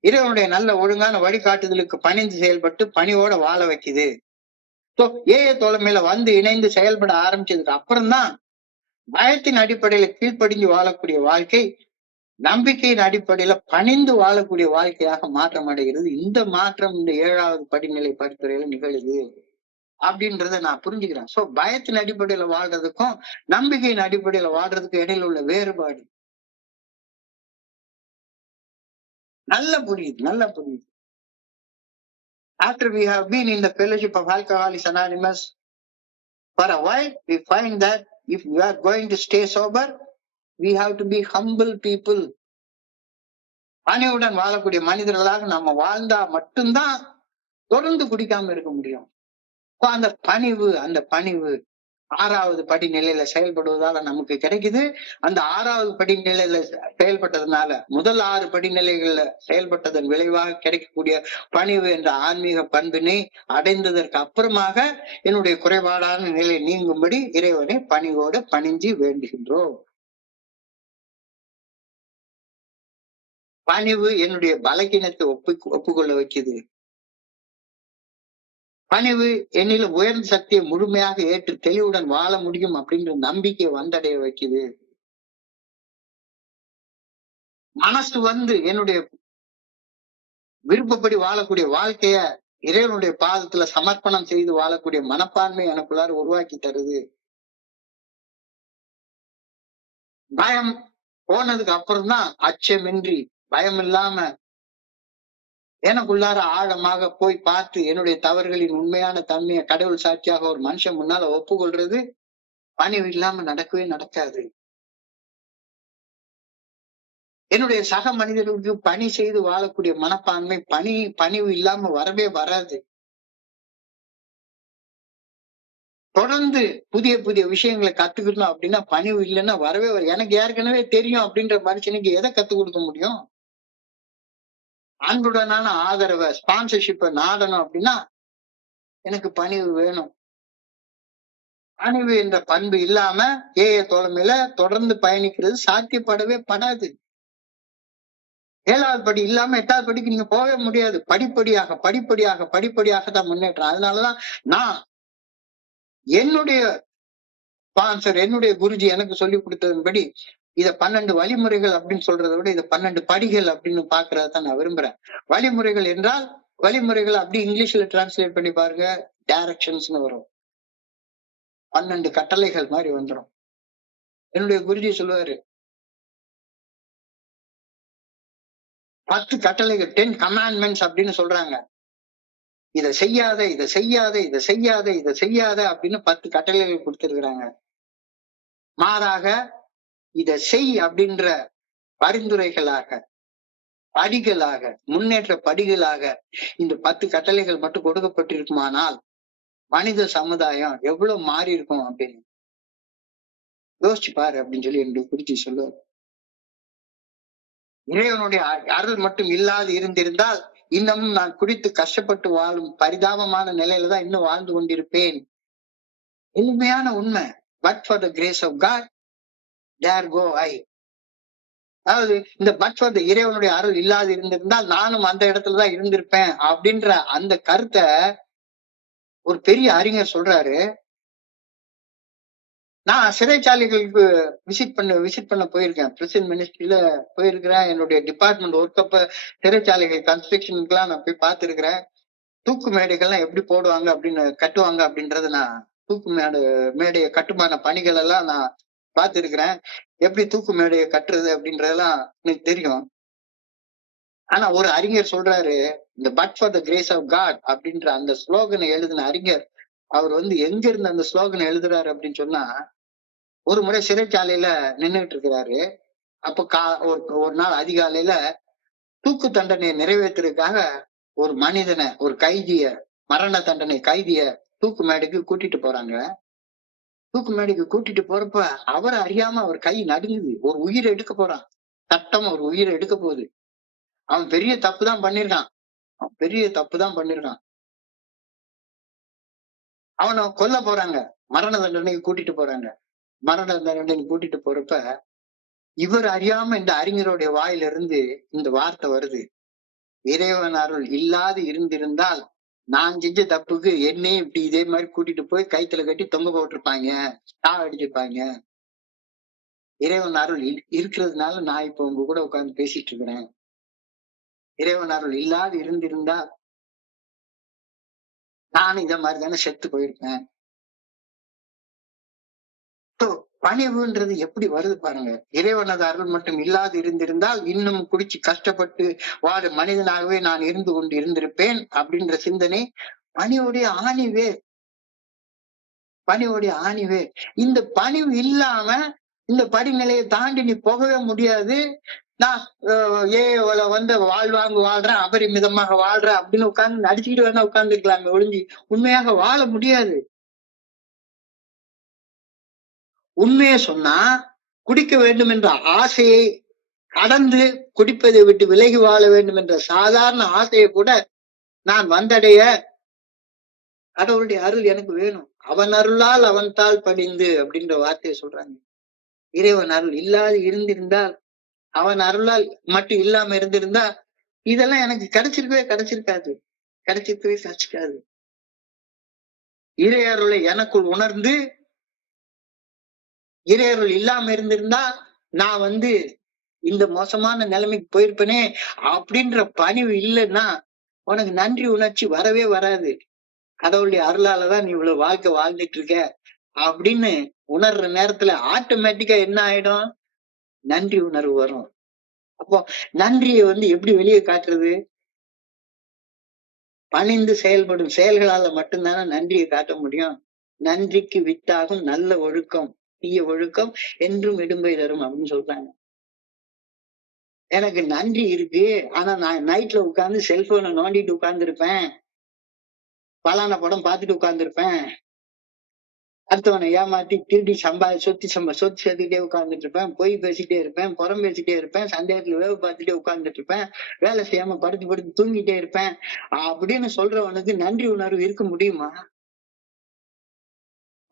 இறைவனுடைய நல்ல ஒழுங்கான வழிகாட்டுதலுக்கு பணிந்து செயல்பட்டு பணிவோட வாழ வைக்குது. ஏய தோழமையில வந்து இணைந்து செயல்பட ஆரம்பிச்சதுக்கு அப்புறம்தான் பயத்தின் அடிப்படையில கீழ்ப்படிஞ்சு வாழக்கூடிய வாழ்க்கை நம்பிக்கையின் அடிப்படையில பணிந்து வாழக்கூடிய வாழ்க்கையாக மாற்றம் அடைகிறது. இந்த மாற்றம் இந்த 7வது படிநிலை பரிந்துரையில நிகழுது அப்படின்றத நான் புரிஞ்சுக்கிறேன். சோ பயத்தின் அடிப்படையில வாழ்றதுக்கும் நம்பிக்கையின் அடிப்படையில வாழ்றதுக்கும் இடையில உள்ள வேறுபாடு நல்லா புரியுது. After we have been in the fellowship of Alcoholics Anonymous for a while, we find that if we are going to stay sober, we have to be humble people. பணிவுடன் வாழக்கூடிய மனிதர்களாக நம்ம வாழ்ந்தா மட்டும்தான் தொடர்ந்து குடிக்காம இருக்க முடியும். அந்த பணிவு 6வது படிநிலையில செயல்படுவதால நமக்கு கிடைக்குது. அந்த 6வது படிநிலையில செயல்பட்டதுனால முதல் 6 படிநிலைகள்ல செயல்பட்டதன் விளைவாக கிடைக்கக்கூடிய பணிவு என்ற ஆன்மீக பண்பினை அடைந்ததற்கு அப்புறமாக என்னுடைய குறைபாடான நிலை நீங்கும்படி இறைவனை பணிவோடு பணிஞ்சு வேண்டுகின்றோம். பணிவு என்னுடைய பலகீனத்தை ஒப்புக்கொள்ள வைக்குது. பணிவு என்னிலும் உயர்ந்த சக்தியை முழுமையாக ஏற்று தெளிவுடன் வாழ முடியும் அப்படின்ற நம்பிக்கையை வந்தடைய வைக்குது. மனசு வந்து என்னுடைய விருப்பப்படி வாழக்கூடிய வாழ்க்கைய இறைவனுடைய பாதத்துல சமர்ப்பணம் செய்து வாழக்கூடிய மனப்பான்மை எனக்குள்ளார உருவாக்கி தருது. பயம் போனதுக்கு அப்புறம் தான் அச்சமின்றி பயம் இல்லாம எனக்குள்ளார ஆழமாக போய் பார்த்து என்னுடைய தவறுகளின் உண்மையான தன்மையை கடவுள் சாட்சியாக ஒரு மனுஷன் முன்னால ஒப்புக்கொள்றது பணிவு இல்லாம நடக்காது. என்னுடைய சக மனிதர்களுக்கு பணி செய்து வாழக்கூடிய மனப்பான்மை பணிவு இல்லாம வரவே வராது. தொடர்ந்து புதிய விஷயங்களை கத்துக்கணும் அப்படின்னா பணிவு இல்லைன்னா வரவே எனக்கு ஏற்கனவே தெரியும் அப்படின்ற மனுஷனுக்கு எதை கத்துக் கொடுக்க முடியும்? அன்புடனான ஆதரவை ஸ்பான்சர்ஷிப்பை நாடணும் அப்படின்னா எனக்கு பணிவு வேணும். பணிவு என்ற பண்பு இல்லாம ஏய தோழமையில தொடர்ந்து பயணிக்கிறது சாத்தியப்படவே படாது. 7வது படி இல்லாம 8வது படிக்கு நீங்க போகவே முடியாது. படிப்படியாக தான் முன்னேற்றம். அதனாலதான் நான் என்னுடைய ஸ்பான்சர் என்னுடைய குருஜி எனக்கு சொல்லி கொடுத்ததன்படி இத 12 வழிமுறைகள் அப்படின்னு சொல்றதை விட இதை 12 படிகள் அப்படின்னு பாக்குறதான் நான் விரும்புறேன். வழிமுறைகள் என்றால் வழிமுறைகள் அப்படி இங்கிலீஷ்ல டிரான்ஸ்லேட் பண்ணி பாருங்க, டைரக்ஷன்ஸ்னு வரும். 12 கட்டளைகள் மாதிரி வந்துடும். என்னுடைய குருஜி சொல்லுவாரு 10 கட்டளைகள் 10 கமாண்ட்மெண்ட்ஸ் அப்படின்னு சொல்றாங்க. இதை செய்யாத அப்படின்னு 10 கட்டளைகள் கொடுத்திருக்கிறாங்க. மாறாக இதை செய் அப்படின்ற பரிந்துரைகளாக படிகளாக முன்னேற்ற படிகளாக இந்த 10 கட்டளைகள் மட்டும் கொடுக்கப்பட்டிருக்குமானால் மனித சமுதாயம் எவ்வளவு மாறி இருக்கும் அப்படின்னு யோசிச்சு பாரு அப்படின்னு சொல்லி என்னுடைய குறிச்சி சொல்லுவார். இறைவனுடைய அருள் மட்டும் இல்லாது இருந்திருந்தால் இன்னமும் நான் குடித்து கஷ்டப்பட்டு வாழும் பரிதாபமான நிலையில தான் இன்னும் வாழ்ந்து கொண்டிருப்பேன். எளிமையான உண்மை. But for the grace of God there go I. அதாவது இந்த பட் ஃபார் த இறைவனுடைய அருள் இல்லாது இருந்திருந்தால் நானும் அந்த இடத்துலதான் இருந்திருப்பேன் அப்படின்ற அந்த கருத்தை ஒரு பெரிய அறிஞர் சொல்றாரு. நான் சிறைச்சாலைகளுக்கு விசிட் பண்ண போயிருக்கேன். பிரிசன் மினிஸ்ட்ரியில போயிருக்கிறேன். என்னுடைய டிபார்ட்மெண்ட் ஒர்க் அப்ப சிறைச்சாலைகள் கன்ஸ்ட்ரக்ஷனுக்குலாம் நான் போய் பார்த்திருக்கிறேன். தூக்கு மேடைகள்லாம் எப்படி போடுவாங்க அப்படின்னு கட்டுவாங்க அப்படின்றத நான் தூக்கு மேடைய கட்டுமான பணிகள் எல்லாம் நான் பார்த்திருக்கிறேன். எப்படி தூக்கு மேடையை கட்டுறது அப்படின்றதெல்லாம் எனக்கு தெரியும். ஆனா ஒரு அறிஞர் சொல்றாரு, இந்த but for the grace of God அப்படின்ற அந்த ஸ்லோகனை எழுதின அறிஞர், அவர் வந்து எங்க இருந்து அந்த ஸ்லோகனை எழுதுறாரு அப்படின்னு சொன்னா, ஒரு முறை சிறைச்சாலையில நின்னுட்டு இருக்கிறாரு. அப்ப ஒரு நாள் அதிகாலையில தூக்கு தண்டனையை நிறைவேற்றுறதுக்காக ஒரு மனிதனை, ஒரு கைதிய, மரண தண்டனை கைதிய தூக்கு மேடைக்கு கூட்டிட்டு போறாங்க. தூக்கு மேடைக்கு கூட்டிட்டு போறப்ப அவரை அறியாம அவர் கை நடுங்குது. ஒரு உயிரை எடுக்க போறான். சட்டம் ஒரு உயிரை எடுக்க போகுது. அவன் பெரிய தப்பு தான் பண்ணிருக்கான். பெரிய தப்பு தான் பண்ணிருக்கான். அவனை கொல்ல போறாங்க. மரண தண்டனைக்கு கூட்டிட்டு போறாங்க. மரண தண்டனைக்கு கூட்டிட்டு போறப்ப இவர் அறியாம இந்த அறிஞருடைய வாயிலிருந்து இந்த வார்த்தை வருது. இறைவன் அருள் இல்லாது இருந்திருந்தால் நான் செஞ்ச தப்புக்கு என்னையும் இப்படி இதே மாதிரி கூட்டிட்டு போய் கைத்துல கட்டி தொங்க போட்டிருப்பாங்க, அடிச்சிருப்பாங்க. இறைவன் அருள் இருக்கிறதுனால நான் இப்ப உங்க கூட உட்கார்ந்து பேசிட்டு இருக்கிறேன். இறைவன் அருள் இல்லாது இருந்திருந்தா நானும் இத மாதிரி தானே செத்து போயிருப்பேன். பணிவுன்றது எப்படி வருது பாருங்க. இறைவனது அருள் மட்டும் இல்லாது இருந்திருந்தால் இன்னும் குடிச்சு கஷ்டப்பட்டு வாழ மனிதனாகவே நான் இருந்து கொண்டு இருந்திருப்பேன் அப்படின்ற சிந்தனை பணிவுடைய ஆணிவேர். பணிவுடைய ஆணிவேர். இந்த பணிவு இல்லாம இந்த படிநிலையை தாண்டி நீ போகவே முடியாது. நான் வந்து வாழ்வாங்கு வாழ்றேன், அபரிமிதமாக வாழ்றேன் அப்படின்னு உட்கார்ந்து நடிச்சுக்கிட்டு வேணா உட்கார்ந்து இருக்கலாமே ஒழிஞ்சு உண்மையாக வாழ முடியாது. உண்மையை சொன்னா குடிக்க வேண்டும் என்ற ஆசையை கடந்து குடிப்பதை விட்டு விலகி வாழ வேண்டும் என்ற சாதாரண ஆசையை கூட நான் வந்தடைய கடவுளுடைய அருள் எனக்கு வேணும். அவன் அருளால் அவன் தாள் படிந்து அப்படின்ற வார்த்தையை சொல்றாங்க. இறைவன் அருள் இல்லாது இருந்திருந்தால், அவன் அருளால் மட்டும் இல்லாம இருந்திருந்தா இதெல்லாம் எனக்கு கிடைச்சிருக்காது. இறை அருளை எனக்குள் உணர்ந்து இறையருள் இல்லாம இருந்திருந்தா நான் வந்து இந்த மோசமான நிலைமைக்கு போயிருப்பேனே அப்படின்ற பணிவு இல்லைன்னா உனக்கு நன்றி உணர்ச்சி வரவே வராது. கடவுளுடைய அருளாலதான் நீ இவ்வளவு வாழ்க்கை வாழ்ந்துட்டு இருக்க அப்படின்னு உணர்ற நேரத்துல ஆட்டோமேட்டிக்கா என்ன ஆயிடும்? நன்றி உணர்வு வரும். அப்போ நன்றியை வந்து எப்படி வெளியே காட்டுறது? பணிந்து செயல்படும் செயல்களால மட்டும்தானே நன்றியை காட்ட முடியும். நன்றிக்கு வித்தாகும் நல்ல ஒழுக்கம், தீய ஒழுக்கம் என்றும் இடும்பை தரும் அப்படின்னு சொல்றாங்க. எனக்கு நன்றி இருக்கு, ஆனா நான் நைட்ல உட்கார்ந்து செல்போனை நோண்டிட்டு உட்கார்ந்து இருப்பேன், பலான படம் பார்த்துட்டு உட்கார்ந்து இருப்பேன், அடுத்தவனை ஏமாத்தி திருடி சொத்து சேர்த்துக்கிட்டே உட்கார்ந்துட்டு இருப்பேன், பொய் பேசிட்டே இருப்பேன், புறம் பேசிட்டே இருப்பேன், சந்தேகத்துல வேவு பார்த்துட்டே உட்கார்ந்துட்டு இருப்பேன், வேலை செய்யாம படுத்து தூங்கிட்டே இருப்பேன் அப்படின்னு சொல்றவனுக்கு நன்றி உணர்வு இருக்க முடியுமா?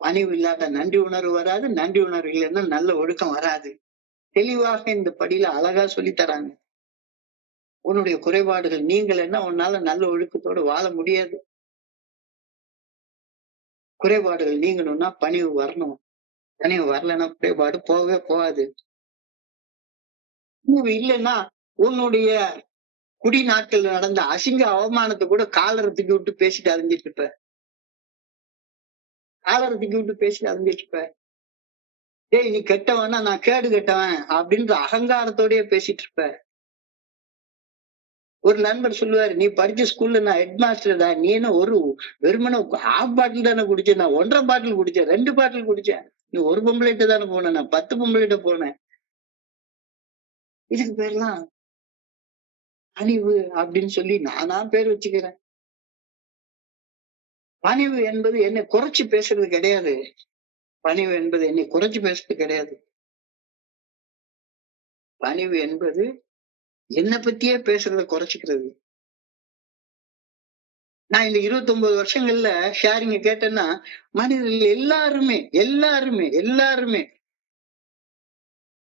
பணிவு இல்லாத நன்றி உணர்வு வராது. நன்றி உணர்வு இல்லைன்னா நல்ல ஒழுக்கம் வராது. தெளிவாக இந்த படியில அழகா சொல்லி தராங்க. உன்னுடைய குறைபாடுகள் நீங்கள் என்ன, உன்னால நல்ல ஒழுக்கத்தோடு வாழ முடியாது. குறைபாடுகள் நீங்கணும்னா பணிவு வரணும். பணிவு வரலன்னா குறைபாடு போகவே போகாது. பணிவு இல்லைன்னா உன்னுடைய குடி நாட்கள் நடந்த அசிங்க அவமானத்தை கூட காலரத்துக்கு விட்டு பேசிட்டு அறிஞ்சிட்டு இருப்ப. காலரத்துக்கு விட்டு பேசிட்டு அறிஞ்சிட்டு இருப்ப. டேய் நீ கெட்டவனா, நான் கேடு கெட்டவன் அப்படின்ற அகங்காரத்தோடய பேசிட்டு இருப்ப. ஒரு நண்பர் சொல்லுவாரு, நீ படிச்ச ஸ்கூல்ல நான் ஹெட் மாஸ்டர்டா, நீ என்ன ஒரு வெறுமனே ஹாஃப் பாட்டில் தானே குடிச்சேன், நான் 1.5 பாட்டில் குடிச்சேன், 2 பாட்டில் குடிச்சேன், நீ ஒரு பொம்பளைட்ட தானே போனேன், நான் 10 பொம்பளைட்ட போனேன். இதுக்கு பேர்லாம் பணிவு அப்படின்னு சொல்லி நானா பேர் வச்சுக்கிறேன். பணிவு என்பது என்னை குறைச்சு பேசுறது கிடையாது. பணிவு என்பது என்னை குறைச்சு பேசுறது கிடையாது. பணிவு என்பது என்னை பத்தியே பேசுறத குறைச்சிக்கிறது. நான் இந்த 29 வருஷங்கள்ல ஷேரிங்க கேட்டேன்னா மனிதர்கள் எல்லாருமே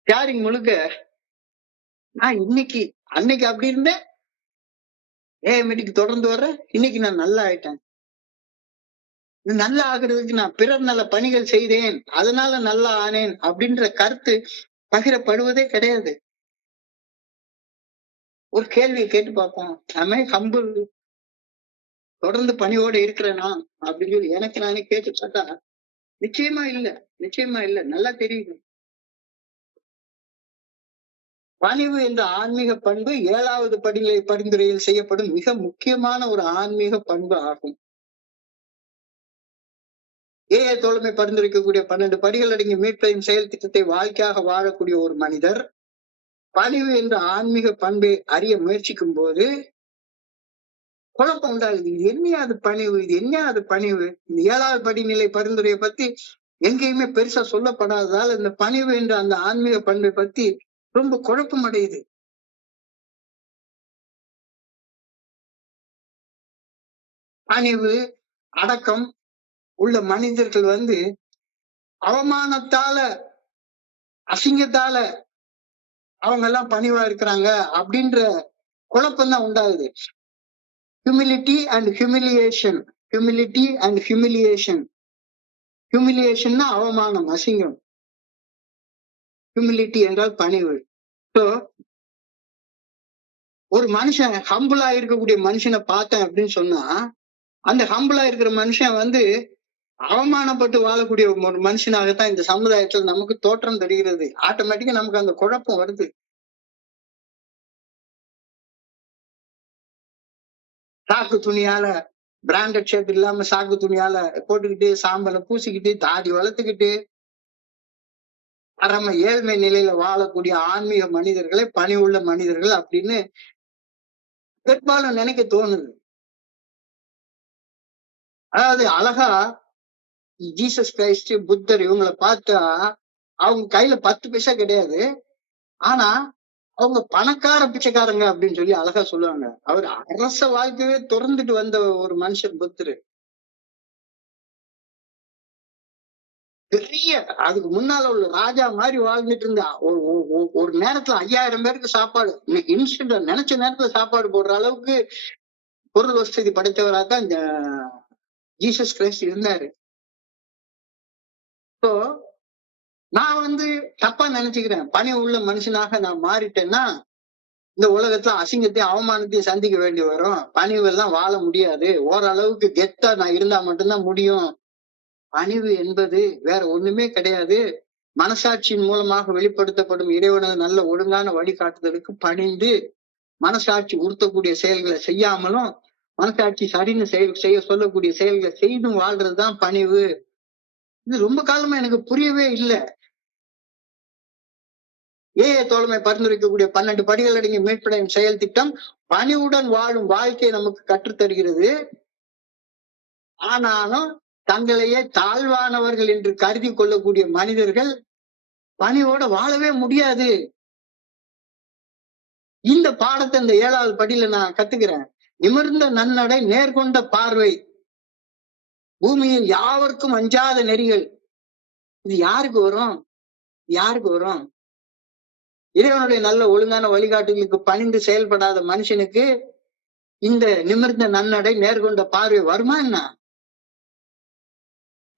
ஷேரிங் முழுக்க நான் அன்னைக்கு அப்படி இருந்தேன், மீட்டிக்கு தொடர்ந்து வர்றேன், இன்னைக்கு நான் நல்லா ஆயிட்டேன். நல்லா ஆகுறதுக்கு நான் பிறர் நல பணிகள் செய்தேன், அதனால நல்லா ஆனேன் அப்படின்ற கருத்து பகிரப்படுவதே கிடையாது. ஒரு கேள்வியை கேட்டு பார்ப்போம், நம்ம ஹம்பிள் தொடர்ந்து பணியோட இருக்கிறேனா அப்படின்னு சொல்லி எனக்கு நானே கேட்டு பார்த்தா நிச்சயமா இல்ல. நல்லா தெரியுது. பணிவு என்ற ஆன்மீக பண்பு 7வது படிநிலை பரிந்துரையில் செய்யப்படும் மிக முக்கியமான ஒரு ஆன்மீக பண்பு ஆகும். தோழமை பரிந்துரைக்கக்கூடிய 12 படிகள் அடங்கிய மீட்பையும் செயல் திட்டத்தை வாழ்க்கையாக வாழக்கூடிய ஒரு மனிதர் பணிவு என்ற ஆன்மீக பண்பை அறிய முயற்சிக்கும் போது குழப்பம் உண்டாகுது. இது என்னையாது பணிவு, இது என்னையாது பணிவு. இந்த 7வது படிநிலை பரிந்துரையை பத்தி எங்கேயுமே பெருசா சொல்லப்படாததால் இந்த பணிவு என்ற அந்த ஆன்மீக பண்பை பத்தி ரொம்ப குழப்பம் அடையுது. பணிவு, அடக்கம் உள்ள மனிதர்கள் அவமானத்தால, அசிங்கத்தால அவங்க எல்லாம் பணிவா இருக்கிறாங்க அப்படின்ற குழப்பம் தான் உண்டாகுது. Humility and humiliation, humility and humiliation. ஹியூமிலியேஷன்னா அவமானம், அசிங்கம். ஹியூமிலிட்டி என்றால் பணிவு. ஸோ ஒரு மனுஷன் ஹம்பிளா இருக்கக்கூடிய மனுஷனை பார்த்தேன் அப்படின்னு சொன்னா அந்த ஹம்பிளா இருக்கிற மனுஷன் அவமானப்பட்டு வாழக்கூடிய ஒரு மனுஷனாகத்தான் இந்த சமுதாயத்துல நமக்கு தோற்றம் தருகிறது. ஆட்டோமேட்டிக்கா நமக்கு அந்த குழப்பம் வருது. சாக்கு துணியால, பிராண்டட் ஷர்ட் இல்லாம சாக்கு துணியால போட்டுக்கிட்டு, சாம்பலை பூசிக்கிட்டு, தாடி வளர்த்துக்கிட்டு பரம ஏழ்மை நிலையில வாழக்கூடிய ஆன்மீக மனிதர்களை பணிவுள்ள மனிதர்கள் அப்படின்னு பெரும்பாலும் நினைக்க தோணுது. அதாவது அழகா ஜீசஸ் கிரைஸ்ட், புத்தர் இவங்களை பார்த்தா அவங்க கையில 10 பைசா கிடையாது. ஆனா அவங்க பணக்கார பிச்சைக்காரங்க அப்படின்னு சொல்லி அழகா சொல்லுவாங்க. அவர் அரச வாழ்க்கையே திறந்துட்டு வந்த ஒரு மனுஷன் புத்தர். பெரிய அதுக்கு முன்னால உள்ள ராஜா மாதிரி வாழ்ந்துட்டு இருந்தா ஒரு நேரத்துல 5000 பேருக்கு சாப்பாடு, இன்ஸ்டன்ட் நினைச்ச நேரத்துல சாப்பாடு போடுற அளவுக்கு பொருள் வசதி படைத்தவராக தான் இந்த ஜீசஸ் கிரைஸ்ட் இருந்தாரு. ஸோ நான் தப்பா நினைச்சுக்கிறேன். பணி உள்ள மனுஷனாக நான் மாறிட்டேன்னா இந்த உலகத்துல அசிங்கத்தையும் அவமானத்தையும் சந்திக்க வேண்டி வரும். பணிவெல்லாம் வாழ முடியாது. ஓரளவுக்கு கெத்தா நான் இருந்தா மட்டும்தான் முடியும். பணிவு என்பது வேற ஒண்ணுமே கிடையாது. மனசாட்சியின் மூலமாக வெளிப்படுத்தப்படும் இறைவனது நல்ல ஒழுங்கான வழிகாட்டுதலுக்கு பணிந்து மனசாட்சி உறுத்தக்கூடிய செயல்களை செய்யாமலும் மனசாட்சி சரின்னு செய்ய சொல்லக்கூடிய செயல்களை செய்தும் வாழ்றதுதான் பணிவு. இது ரொம்ப காலமா எனக்கு புரியவே இல்லை. தோழமை பரிந்துரைக்கக்கூடிய 12 படிகள் அடங்கிய மீட்படையும் செயல் திட்டம் பணிவுடன் வாழும் வாழ்க்கையை நமக்கு கற்றுத்தருகிறது. ஆனாலும் தங்களையே தாழ்வானவர்கள் என்று கருதி கொள்ளக்கூடிய மனிதர்கள் பணிவோட வாழவே முடியாது. இந்த பாடத்தை இந்த 7வது படியில நான் கத்துக்கிறேன். நிமிர்ந்த நன்னடை, நேர்கொண்ட பார்வை, பூமியில் யாவருக்கும் அஞ்சாத நெறிகள். இது யாருக்கு வரும்? யாருக்கு வரும்? இறைவனுடைய நல்ல ஒழுங்கான வழிகாட்டுகளுக்கு பணிந்து செயல்படாத மனுஷனுக்கு இந்த நிமிர்ந்த நன்னடை, நேர்கொண்ட பார்வை வருமா என்ன?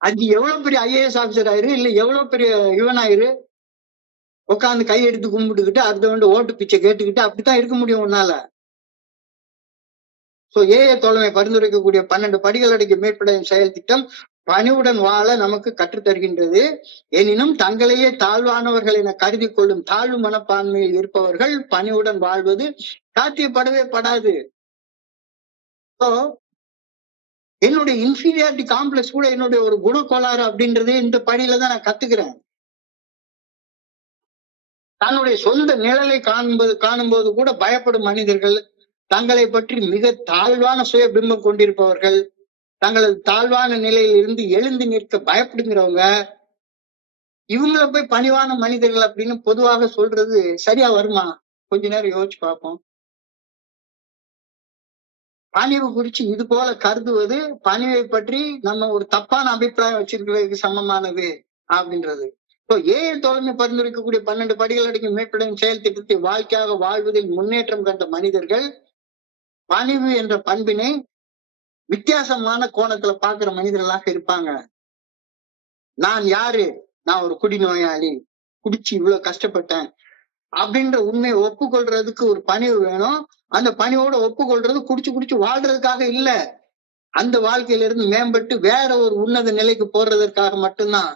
அது எவ்வளவு பெரிய IAS ஆபீசர் ஆயிரு, இல்ல எவ்வளவு பெரிய இவனாயிரு, உட்காந்து கையெடுத்து கும்பிட்டுக்கிட்டு அடுத்த ஓட்டு பிச்சை கேட்டுக்கிட்டு அப்படித்தான் இருக்க முடியும் உன்னால. சோ தோழமை பரிந்துரைக்கக்கூடிய 12 படிகள் அடங்கிய மீட்படையும் செயல் திட்டம் பணிவுடன் வாழ நமக்கு கற்றுத்தருகின்றது. எனினும் தங்களையே தாழ்வானவர்கள் என கருதி கொள்ளும் தாழ்வு மனப்பான்மையில் இருப்பவர்கள் பணிவுடன் வாழ்வது சாத்தியப்படவே படாது. என்னுடைய இன்ஃபீரியாரிட்டி காம்ப்ளெக்ஸ் கூட என்னுடைய ஒரு குணக்கோளாறு அப்படின்றது இந்த படியில தான் நான் கத்துக்கிறேன். தன்னுடைய சொந்த நிழலை காணும்போது கூட பயப்படும் மனிதர்கள், தங்களை பற்றி மிக தாழ்வான சுய பிம்பம் கொண்டிருப்பவர்கள், தங்களது தாழ்வான நிலையில் இருந்து எழுந்து நிற்க பயப்படுங்கிறவங்க, இவங்களை போய் பணிவான மனிதர்கள் அப்படின்னு பொதுவாக சொல்றது சரியா வருமா? கொஞ்ச நேரம் யோசிச்சு பார்ப்போம். பணிவு குறிச்சு இது போல கருதுவது பணிவை பற்றி நம்ம ஒரு தப்பான அபிப்பிராயம் வச்சிருக்கிறதுக்கு சமமானது அப்படின்றது. இப்போ தோழமை பரிந்துரைக்கக்கூடிய 12 படிகள் அடங்கிய மீட்படையும் செயல் திட்டத்தை வாழ்க்கையாக வாழ்வதில் முன்னேற்றம் கண்ட மனிதர்கள் பணிவு என்ற பண்பினை வித்தியாசமான கோணத்துல பாக்குற மனிதர்களாக இருப்பாங்க. நான் யாரு? நான் ஒரு குடிநோயாளி, குடிச்சு இவ்வளவு கஷ்டப்பட்டேன் அப்படின்ற உண்மையை ஒப்புக்கொள்றதுக்கு ஒரு பணிவு வேணும். அந்த பணிவோட ஒப்புக்கொள்றது குடிச்சு வாழ்றதுக்காக இல்ல, அந்த வாழ்க்கையில இருந்து மேம்பட்டு வேற ஒரு உன்னத நிலைக்கு போறதற்காக மட்டும்தான்.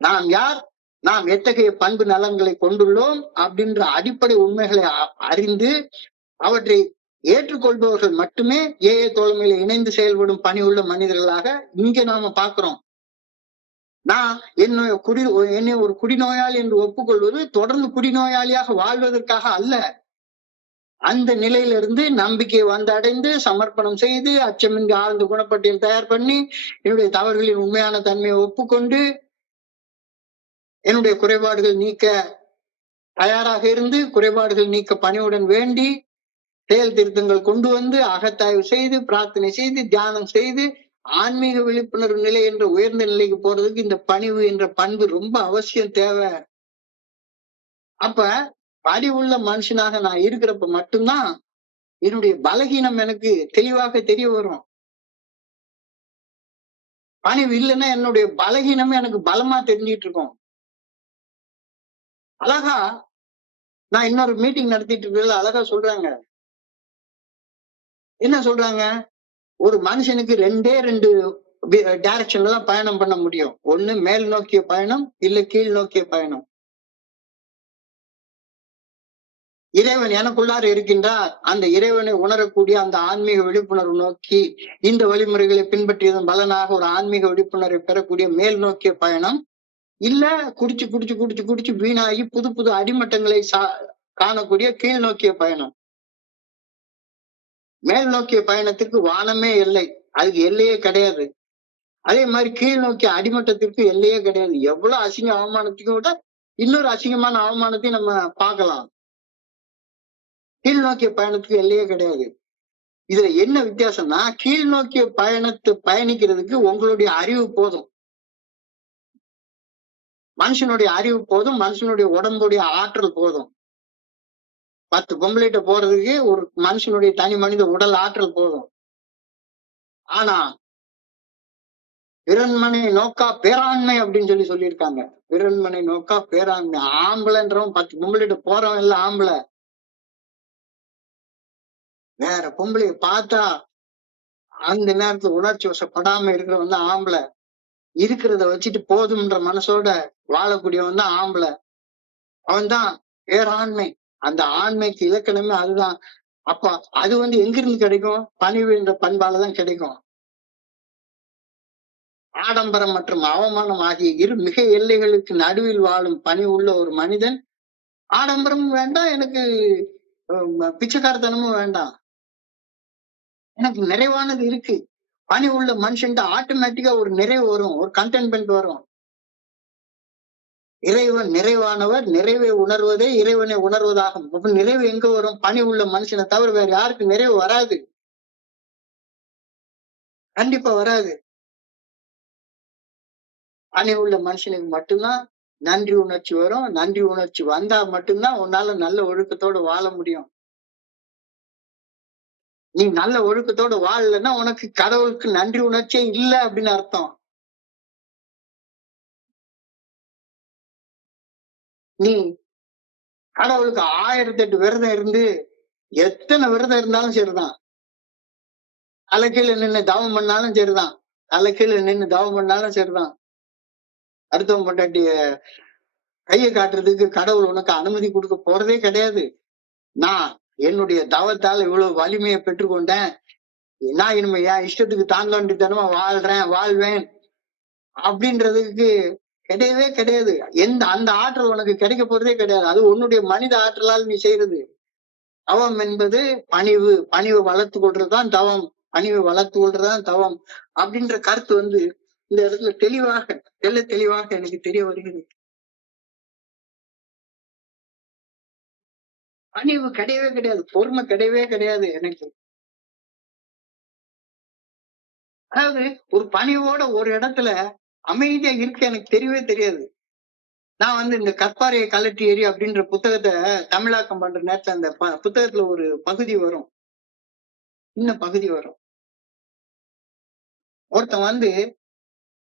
நான் யார்? நாம் எத்தகைய பண்பு நலன்களை கொண்டுள்ளோம் அப்படின்ற அடிப்படை உண்மைகளை அறிந்து அவற்றை ஏற்றுக்கொள்பவர்கள் மட்டுமே ஏஏ தோழமையில இணைந்து செயல்படும் பணி உள்ள மனிதர்களாக இங்க நாம பாக்குறோம். நான் என்னை ஒரு குடிநோயாளி என்று ஒப்புக்கொள்வது தொடர்ந்து குடிநோயாளியாக வாழ்வதற்காக அல்ல. அந்த நிலையிலிருந்து நம்பிக்கையை வந்தடைந்து சமர்ப்பணம் செய்து அச்சமின்றி ஆழ்ந்த குணப்பட்டியல் தயார் பண்ணி என்னுடைய தவறுகளின் உண்மையான தன்மையை ஒப்புக்கொண்டு என்னுடைய குறைபாடுகள் நீக்க தயாராக இருந்து குறைபாடுகள் நீக்க பணிவுடன் வேண்டி செயல் திருத்தங்கள் கொண்டு வந்து அகத்தாய்வு செய்து பிரார்த்தனை செய்து தியானம் செய்து ஆன்மீக விழிப்புணர்வு நிலை என்ற உயர்ந்த நிலைக்கு போறதுக்கு இந்த பணிவு என்ற பண்பு ரொம்ப அவசியம் தேவை. அப்ப பணிவுள்ள மனுஷனாக நான் இருக்கிறப்ப மட்டும்தான் என்னுடைய பலகீனம் எனக்கு தெளிவாக தெரிய வரும். பணிவு இல்லைன்னா என்னுடைய பலகீனமே எனக்கு பலமா தெரிஞ்சிட்டு இருக்கும். அழகா நான் இன்னொரு மீட்டிங் நடத்திட்டு இருக்கிறதுல அழகா சொல்றாங்க. என்ன சொல்றாங்க? ஒரு மனுஷனுக்கு ரெண்டே ரெண்டு டைரக்ஷன்ல தான் பயணம் பண்ண முடியும். ஒண்ணு மேல் நோக்கிய பயணம், இல்ல கீழ் நோக்கிய பயணம். இறைவன் எனக்குள்ளார இருக்கின்றார். அந்த இறைவனை உணரக்கூடிய அந்த ஆன்மீக விழிப்புணர்வு நோக்கி இந்த வழிமுறைகளை பின்பற்றியதன் பலனாக ஒரு ஆன்மீக விழிப்புணர்வை பெறக்கூடிய மேல் நோக்கிய பயணம், இல்ல குடிச்சு குடிச்சு குடிச்சு குடிச்சு வீணாகி புது புது அடிமட்டங்களை காணக்கூடிய கீழ் நோக்கிய பயணம். மேல் நோக்கிய பயணத்திற்கு வானமே எல்லை, அதுக்கு எல்லையே கிடையாது. அதே மாதிரி கீழ் நோக்கிய அடிமட்டத்திற்கு எல்லையே கிடையாது. எவ்வளவு அசிங்க அவமானத்தையும் விட இன்னொரு அசிங்கமான அவமானத்தையும் நம்ம பார்க்கலாம். கீழ் நோக்கிய பயணத்துக்கு எல்லையே கிடையாது. இதுல என்ன வித்தியாசம்னா, கீழ் நோக்கிய பயணத்தை பயணிக்கிறதுக்கு உங்களுடைய அறிவு போதும். மனுஷனுடைய அறிவு போதும், மனுஷனுடைய உடம்புடைய ஆற்றல் போதும். 10 பொம்பளைட்ட போறதுக்கு ஒரு மனுஷனுடைய தனி மனித உடல் ஆற்றல் போதும். ஆனா பிறன்மனை நோக்கா பேராண்மை அப்படின்னு சொல்லியிருக்காங்க. பிறன்மனை நோக்கா பேராண்மை. ஆம்பளைன்றவன் 10 பொம்பளைட்ட போறவன் இல்ல ஆம்பளை. வேற பொம்பளைய பார்த்தா அந்த நேரத்துல உணர்ச்சி வசப்படாம இருக்கிறவன் தான் ஆம்பளை. இருக்கிறத வச்சுட்டு போதும்ன்ற மனசோட வாழக்கூடியவன் தான் ஆம்பளை. அவன் தான் பேராண்மை. அந்த ஆண்மைக்கு இலக்கணமே அதுதான். அப்ப அது எங்கிருந்து கிடைக்கும்? பணிவு என்ற பண்பாலதான் கிடைக்கும். ஆடம்பரம் மற்றும் அவமானம் ஆகிய இரு மிக எல்லைகளுக்கு நடுவில் வாழும் பணி உள்ள ஒரு மனிதன், ஆடம்பரமும் வேண்டாம், எனக்கு பிச்சைக்காரத்தனமும் வேண்டாம், எனக்கு நிறைவானது இருக்கு. பணி உள்ள மனுஷன் ஆட்டோமேட்டிக்கா ஒரு நிறைவு வரும், ஒரு கண்டென்ட்மெண்ட் வரும். இறைவன் நிறைவானவர், நிறைவை உணர்வதே இறைவனை உணர்வதாகும். அப்ப நிறைவு எங்க வரும்? பணி உள்ள மனுஷனை தவிர வேற யாருக்கு நிறைவு வராது, கண்டிப்பா வராது. பணி உள்ள மனுஷனுக்கு மட்டும்தான் நன்றி உணர்ச்சி வரும். நன்றி உணர்ச்சி வந்தா மட்டும்தான் உன்னால நல்ல ஒழுக்கத்தோட வாழ முடியும். நீ நல்ல ஒழுக்கத்தோட வாழலைன்னா உனக்கு கடவுளுக்கு நன்றி உணர்ச்சியே இல்லை அப்படின்னு அர்த்தம். நீ கடவுளுக்கு 1008 விரதம் இருந்து எத்தனை விரதம் இருந்தாலும் சரிதான், தலைக்கீழ நின்று தவம் பண்ணாலும் சரிதான், தலைக்கீழ நின்று தவம் பண்ணாலும் சரிதான், அடுத்தவன் பொண்டாட்டிய கையை காட்டுறதுக்கு கடவுள் உனக்கு அனுமதி கொடுக்க போறதே கிடையாது. நான் என்னுடைய தவத்தால் இவ்வளவு வலிமையை பெற்றுக்கொண்டேன், நான் இனிமே என் இஷ்டத்துக்கு தாண்டோண்டித்தனமா வாழ்வேன் அப்படின்றதுக்கு கிடையவே கிடையாது. அந்த ஆற்றல் உனக்கு கிடைக்க போறதே கிடையாது. அது உன்னுடைய மனித ஆற்றலால் நீ செய்யறது. தவம் என்பது பணிவு வளர்த்து கொள்றதுதான் தவம், பணிவை வளர்த்து கொள்றதுதான் தவம் அப்படின்ற கருத்து இந்த இடத்துல தெளிவாக எனக்கு தெரிய வருகிறது. பணிவு கிடையவே கிடையாது, பொறுமை கிடையவே கிடையாது எனக்கு. அதாவது ஒரு பணிவோட ஒரு இடத்துல அமைதியா இருக்க எனக்கு தெரியவே தெரியாது. நான் இந்த கற்பாறையை கலட்டி எறி அப்படின்ற புத்தகத்தை தமிழாக்கம் பண்ற நேரத்துல அந்த புத்தகத்துல ஒரு பகுதி வரும், இன்னும் பகுதி வரும். ஒருத்தன்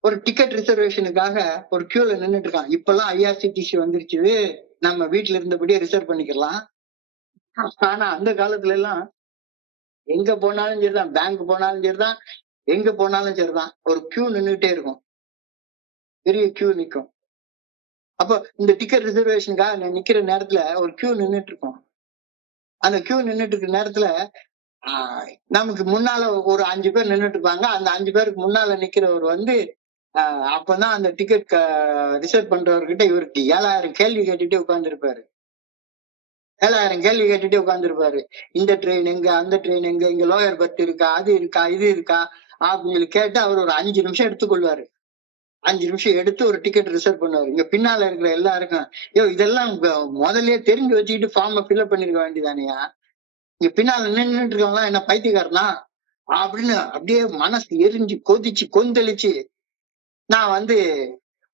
ஒரு டிக்கெட் ரிசர்வேஷனுக்காக ஒரு கியூல நின்றுட்டு இருக்கான். இப்பெல்லாம் ஐஆர்சிடிசி வந்துருச்சு, நம்ம வீட்டுல இருந்தபடியே ரிசர்வ் பண்ணிக்கலாம். ஆனா அந்த காலத்துல எல்லாம் எங்க போனாலும் சரிதான், பேங்க் போனாலும் சரிதான், எங்க போனாலும் சரிதான், ஒரு கியூ நின்றுட்டே இருக்கும், பெரிய கியூ நிக்கும். அப்போ இந்த டிக்கெட் ரிசர்வேஷனுக்காக நான் நிக்கிற நேரத்துல ஒரு கியூ நின்னுட்டு இருக்கோம். அந்த கியூ நின்னுட்டு இருக்கிற நேரத்துல நமக்கு முன்னால ஒரு 5 பேர் நின்னுட்டு இருப்பாங்க. அந்த 5 பேருக்கு முன்னால நிக்கிறவர் வந்து அப்பதான் அந்த டிக்கெட் ரிசர்வ் பண்றவர்கிட்ட இவருக்கு 7000 கேள்வி கேட்டுட்டே உட்கார்ந்துருப்பாரு. 7000 கேள்வி கேட்டுட்டே உட்கார்ந்துருப்பாரு. இந்த ட்ரெயின் எங்க, அந்த ட்ரெயின் எங்க, இங்க லோயர் பர்த் இருக்கா, அது இருக்கா, இது இருக்கா அப்படின்னு சொல்லி கேட்டு அவர் ஒரு 5 நிமிஷம் எடுத்துக்கொள்வாரு. 5 நிமிஷம் எடுத்து ஒரு டிக்கெட் ரிசர்வ் பண்ணுவாரு. இங்க பின்னால இருக்கிற எல்லாருக்கும் இதெல்லாம் முதல்லயே தெரிஞ்சு வச்சுக்கிட்டு ஃபார்மை ஃபில்அப் பண்ணிருக்க வேண்டியதானயா, இங்க பின்னால நின்றுட்டு இருக்கவங்க என்ன பைத்தியக்காரனா அப்படின்னு அப்படியே மனசு எரிஞ்சு கொதிச்சு கொந்தளிச்சு நான் வந்து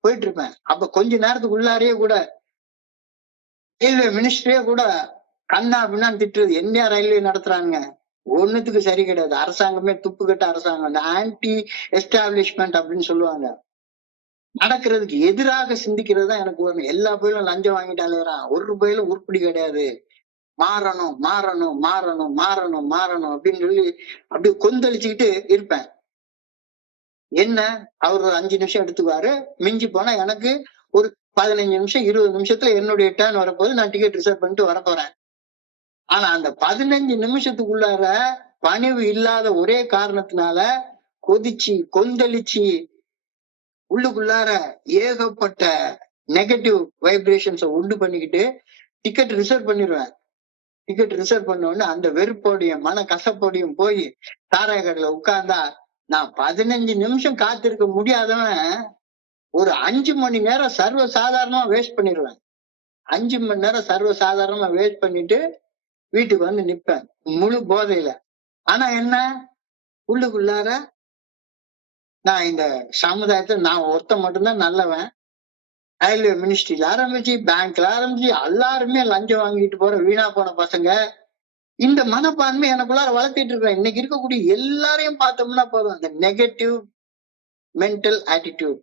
போயிட்டு இருப்பேன். அப்ப கொஞ்ச நேரத்துக்குள்ளாரே கூட ரயில்வே மினிஸ்டரே கூட கண்ணா அப்படின்னா திட்டுறது. என்ன ரயில்வே நடத்துறாங்க, ஒண்ணுத்துக்கு சரி கிடையாது. அரசாங்கமே துப்பு கட்ட அரசாங்கம். இந்த ஆன்டி எஸ்டாப்ளிஷ்மெண்ட் அப்படின்னு சொல்லுவாங்க. நடக்கிறதுக்கு எதிராக சிந்திக்கிறது தான் எனக்கு வேணும். எல்லா பயிலும் லஞ்சம் வாங்கிட்டு அலையறான், ஒரு பயிலும் உருப்படி கிடையாது, மாறணும் மாறணும் மாறணும் மாறணும் மாறணும் அப்படின்னு சொல்லி அப்படியே கொந்தளிச்சுக்கிட்டு இருப்பேன். என்ன அவர் ஒரு 5 நிமிஷம் எடுத்துக்குவாரு. மிஞ்சி போனா எனக்கு ஒரு 15 நிமிஷம் 20 நிமிஷத்துல என்னுடைய டேர்ன் வரப்போது, நான் டிக்கெட் ரிசர்வ் பண்ணிட்டு வரப்போறேன். ஆனா அந்த 15 நிமிஷத்துக்குள்ளார பணிவு இல்லாத ஒரே காரணத்தினால கொதிச்சு கொந்தளிச்சு உள்ளுக்குள்ளார ஏகப்பட்ட நெகட்டிவ் வைப்ரேஷன்ஸ உண்டு பண்ணிக்கிட்டு டிக்கெட் ரிசர்வ் பண்ணிடுவேன். டிக்கெட் ரிசர்வ் பண்ண உடனே அந்த வெறுப்போடையும் மன கசப்போடையும் போய் சாராய கடையில உட்கார்ந்தா நான் 15 நிமிஷம் காத்திருக்க முடியாதவன் ஒரு 5 மணி நேரம் சர்வ சாதாரணமா வேஸ்ட் பண்ணிடுவேன். 5 மணி நேரம் சர்வ சாதாரணமா வேஸ்ட் பண்ணிட்டு வீட்டுக்கு வந்து நிப்பேன் முழு போதையில. ஆனா என்ன, உள்ளுக்குள்ளார நான் இந்த சமுதாயத்துல நான் ஒருத்த மட்டும்தான் நல்லவன். ரயில்வே மினிஸ்ட்ரியில ஆரம்பிச்சு பேங்க்ல ஆரம்பிச்சு எல்லாருமே லஞ்சம் வாங்கிட்டு போற வீணா போன பசங்க. இந்த மனப்பான்மை எனக்குள்ளார வளர்த்திட்டு இருக்கேன். இன்னைக்கு இருக்கக்கூடிய எல்லாரையும் பார்த்தோம்னா போதும், அந்த நெகட்டிவ் மென்டல் ஆட்டிடியூட்.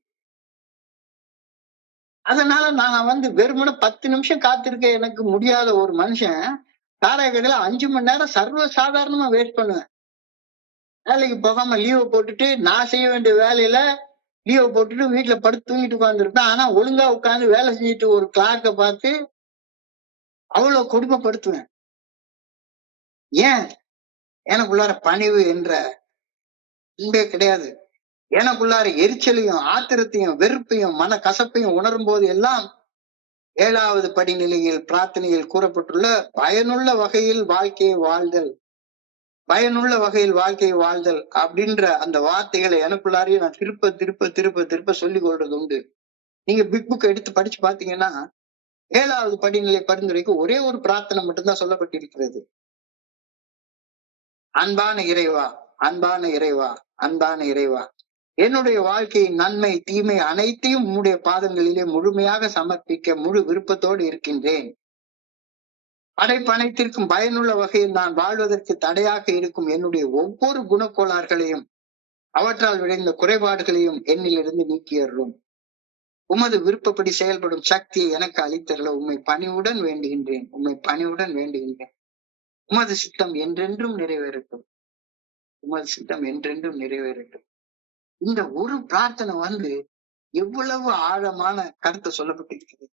அதனால நான் வந்து வெறுமனே 10 நிமிஷம் காத்திருக்க எனக்கு முடியாத ஒரு மனுஷன் சாராய கடையில 5 மணி நேரம் சர்வ சாதாரணமா வேஸ்ட் பண்ணுவேன். வேலைக்கு போகாம லீவை போட்டுட்டு நான் செய்ய வேண்டிய வேலையில லீவை போட்டுட்டு வீட்டுல படுத்து தூங்கிட்டு உட்கார்ந்துருப்பேன். ஆனா ஒழுங்கா உட்கார்ந்து வேலை செஞ்சுட்டு ஒரு கிளார்க்க பார்த்து அவ்வளவு கொடுமைப்படுத்துவேன். ஏன்? எனக்குள்ளார பணிவு என்ற அன்பே கிடையாது. எனக்குள்ளார எரிச்சலையும் ஆத்திரத்தையும் வெறுப்பையும் மன கசப்பையும் உணரும் போது எல்லாம் 7வது படிநிலையில் பிரார்த்தனையில் கூறப்பட்டுள்ள பயனுள்ள வகையில் வாழ்க்கையை வாழ்தல், பயனுள்ள வகையில் வாழ்க்கையை வாழ்தல் அப்படின்ற அந்த வார்த்தைகளை எனக்குள்ளாரையும் நான் திருப்ப திருப்ப திருப்ப திருப்ப சொல்லிக் கொள்றது உண்டு. நீங்க பிக் புக் எடுத்து படிச்சு பாத்தீங்கன்னா 7வது படிநிலை பரிந்துரைக்கு ஒரே ஒரு பிரார்த்தனை மட்டும்தான் சொல்லப்பட்டிருக்கிறது. அன்பான இறைவா, அன்பான இறைவா, அன்பான இறைவா, என்னுடைய வாழ்க்கையின் நன்மை தீமை அனைத்தையும் உம்முடைய பாதங்களிலே முழுமையாக சமர்ப்பிக்க முழு விருப்பத்தோடு இருக்கின்றேன். படைப்பனைத்திற்கும் பயனுள்ள வகையில் நான் வாழ்வதற்கு தடையாக இருக்கும் என்னுடைய ஒவ்வொரு குணக்கோளாறுகளையும் அவற்றால் விளைந்த குறைபாடுகளையும் என்னிலிருந்து நீக்கியறலும். உமது விருப்பப்படி செயல்படும் சக்தியை எனக்கு அளித்தரல உம்மை பணிவுடன் வேண்டுகின்றேன், உம்மை பணிவுடன் வேண்டுகின்றேன். உமது சித்தம் என்றென்றும் நிறைவேறட்டும், உமது சித்தம் என்றென்றும் நிறைவேறட்டும். இந்த ஒரு பிரார்த்தனை வந்து எவ்வளவு ஆழமான கருத்தை சொல்லப்பட்டிருக்கிறது.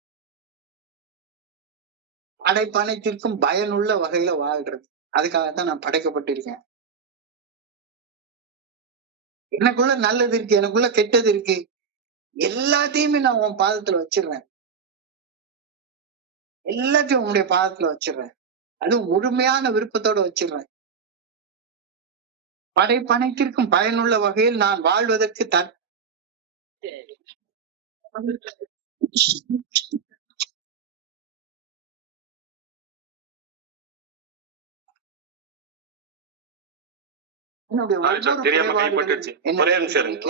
படைப்பனைத்திற்கும் பயனுள்ள வகையில வாழ்றது, அதுக்காகத்தான் நான் படைக்கப்பட்டிருக்கேன். எனக்குள்ள நல்லது இருக்கு, எனக்குள்ள கெட்டது இருக்கு, எல்லாத்தையுமே நான் உன் பாதத்துல வச்சிடுறேன். எல்லாத்தையும் உன்னுடைய பாதத்துல வச்சிடுறேன். அதுவும் முழுமையான விருப்பத்தோட வச்சிடுறேன். படைப்பனைத்திற்கும் பயனுள்ள வகையில் நான் வாழ்வதற்கு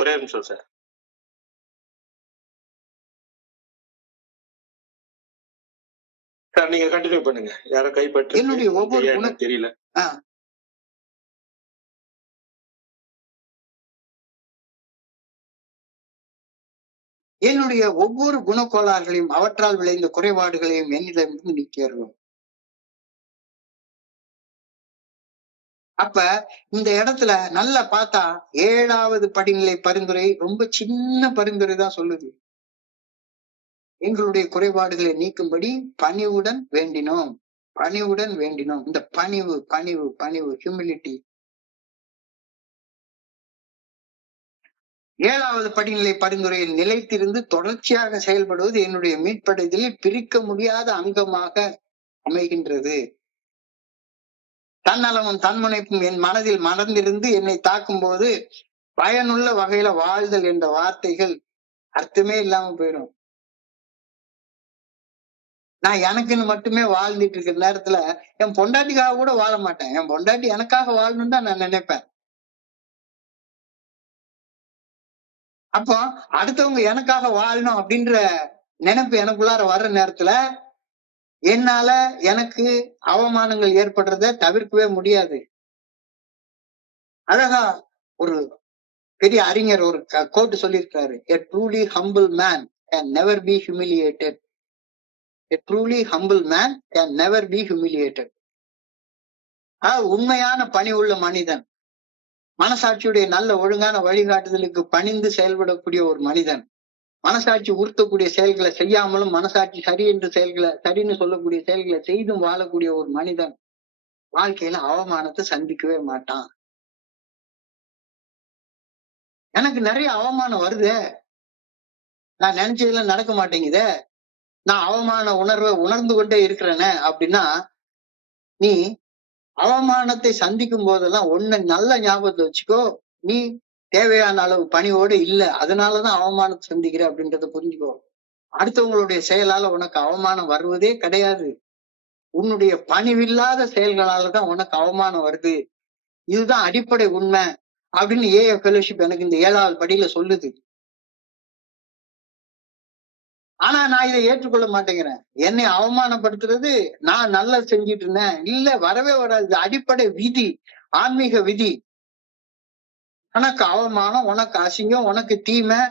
ஒரே நிமிஷம் சார். நீங்க கண்டினியூ பண்ணுங்க. யாரோ கைப்பற்றி என்னுடைய ஒவ்வொரு தெரியல. என்னுடைய ஒவ்வொரு குணக்கோளாறுகளையும் அவற்றால் விளைந்த குறைபாடுகளையும் என்னிடமிருந்து நீக்கியறலும். அப்ப இந்த இடத்துல நல்லா பார்த்தா 7வது படிநிலை பரிந்துரை ரொம்ப சின்ன பரிந்துரை தான் சொல்லுது. எங்களுடைய குறைபாடுகளை நீக்கும்படி பணிவுடன் வேண்டினோம். பணிவுடன் வேண்டினோம். இந்த பணிவு பணிவு பணிவு ஹியூமிலிட்டி. 7வது படிநிலை பரிந்துரையில் நிலைத்திருந்து தொடர்ச்சியாக செயல்படுவது என்னுடைய மீட்படைதலில் பிரிக்க முடியாத அங்கமாக அமைகின்றது. தன்னலமும் தன்முனைப்பும் என் மனதில் மறந்திருந்து என்னை தாக்கும் போது பயனுள்ள வகையில வாழ்தல் என்ற வார்த்தைகள் அர்த்தமே இல்லாம போயிடும். நான் எனக்குன்னு மட்டுமே வாழ்ந்துட்டு இருக்கிற நேரத்துல என் பொண்டாட்டிக்காக கூட வாழ மாட்டேன். என் பொண்டாட்டி எனக்காக வாழணும்னு தான் நான் நினைப்பேன். அப்போ அடுத்தவங்க எனக்காக வாழணும் அப்படின்ற நினைப்பு எனக்குள்ளார வர்ற நேரத்துல என்னால எனக்கு அவமானங்கள் ஏற்படுறத தவிர்க்கவே முடியாது. அழகா ஒரு பெரிய அறிஞர் ஒரு கோட்டு சொல்லியிருக்காரு. A truly humble man can never be humiliated. A truly humble man can never be humiliated. உண்மையான பணிவுள்ள மனிதன், மனசாட்சியுடைய நல்ல ஒழுங்கான வழிகாட்டுதலுக்கு பணிந்து செயல்படக்கூடிய ஒரு மனிதன், மனசாட்சி உறுத்தக்கூடிய செயல்களை செய்யாமலும் மனசாட்சி சரி என்று சரின்னு சொல்லக்கூடிய செயல்களை செய்தும் வாழக்கூடிய ஒரு மனிதன் வாழ்க்கையில அவமானத்தை சந்திக்கவே மாட்டான். எனக்கு நிறைய அவமானம் வருதே, நான் நினைச்சதுல நடக்க மாட்டேங்குதே, நான் அவமான உணர்வை உணர்ந்து கொண்டே இருக்கிறேனே அப்படின்னா, நீ அவமானத்தை சந்திக்கும் போதெல்லாம் ஒண்ணு நல்ல ஞாபகத்தை வச்சுக்கோ, நீ தேவையான அளவு பணிவோடு இல்ல, அதனாலதான் அவமானத்தை சந்திக்கிற அப்படின்றத புரிஞ்சுக்கோ. அடுத்தவங்களுடைய செயலால உனக்கு அவமானம் வருவதே கிடையாது. உன்னுடைய பணிவில்லாத செயல்களாலதான் உனக்கு அவமானம் வருது. இதுதான் அடிப்படை உண்மை அப்படின்னு ஏஎஃப் ஃபெலோஷிப் எனக்கு இந்த 7வது படியில சொல்லுது. ஆனா நான் இதை ஏற்றுக்கொள்ள மாட்டேங்கிறேன். என்னை அவமானப்படுத்துறது நான் நல்லா செஞ்சிட்டு இருந்தேன், இல்ல வரவே வராது. அடிப்படை விதி, ஆன்மீக விதி. உனக்கு அவமானம், உனக்கு அசிங்கம், உனக்கு தீமை,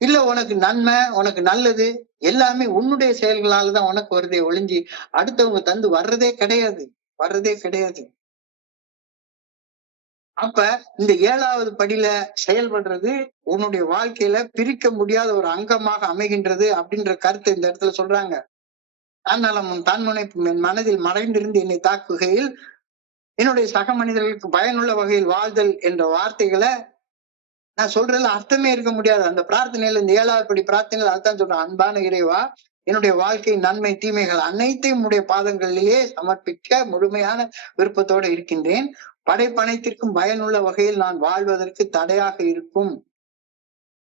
இல்ல உனக்கு நன்மை, உனக்கு நல்லது எல்லாமே உன்னுடைய செயல்களாலதான் உனக்கு வருதே ஒழிஞ்சு அடுத்தவங்க தந்து வர்றதே கிடையாது, வர்றதே கிடையாது. அப்ப இந்த 7வது படியில செயல்படுறது உன்னுடைய வாழ்க்கையில பிரிக்க முடியாத ஒரு அங்கமாக அமைகின்றது அப்படின்ற கருத்தை இந்த இடத்துல சொல்றாங்க. தன்னலமும் தன்முனைப்பும் என் மனதில் மறைந்திருந்து என்னை தாக்குகையில் என்னுடைய சக மனிதர்களுக்கு பயனுள்ள வகையில் வாழ்தல் என்ற வார்த்தைகளை நான் சொல்றதுல அர்த்தமே இருக்க முடியாது. அந்த பிரார்த்தனையில இந்த 7வது படி பிரார்த்தனையில அதுதான் சொல்றேன். அன்பான இறைவா, என்னுடைய வாழ்க்கை நன்மை தீமைகள் அனைத்தையும் உடைய பாதங்களிலேயே சமர்ப்பிக்க முழுமையான விருப்பத்தோடு இருக்கின்றேன். படைப்பனைத்திற்கும் பயனுள்ள வகையில் நான் வாழ்வதற்கு தடையாக இருக்கும்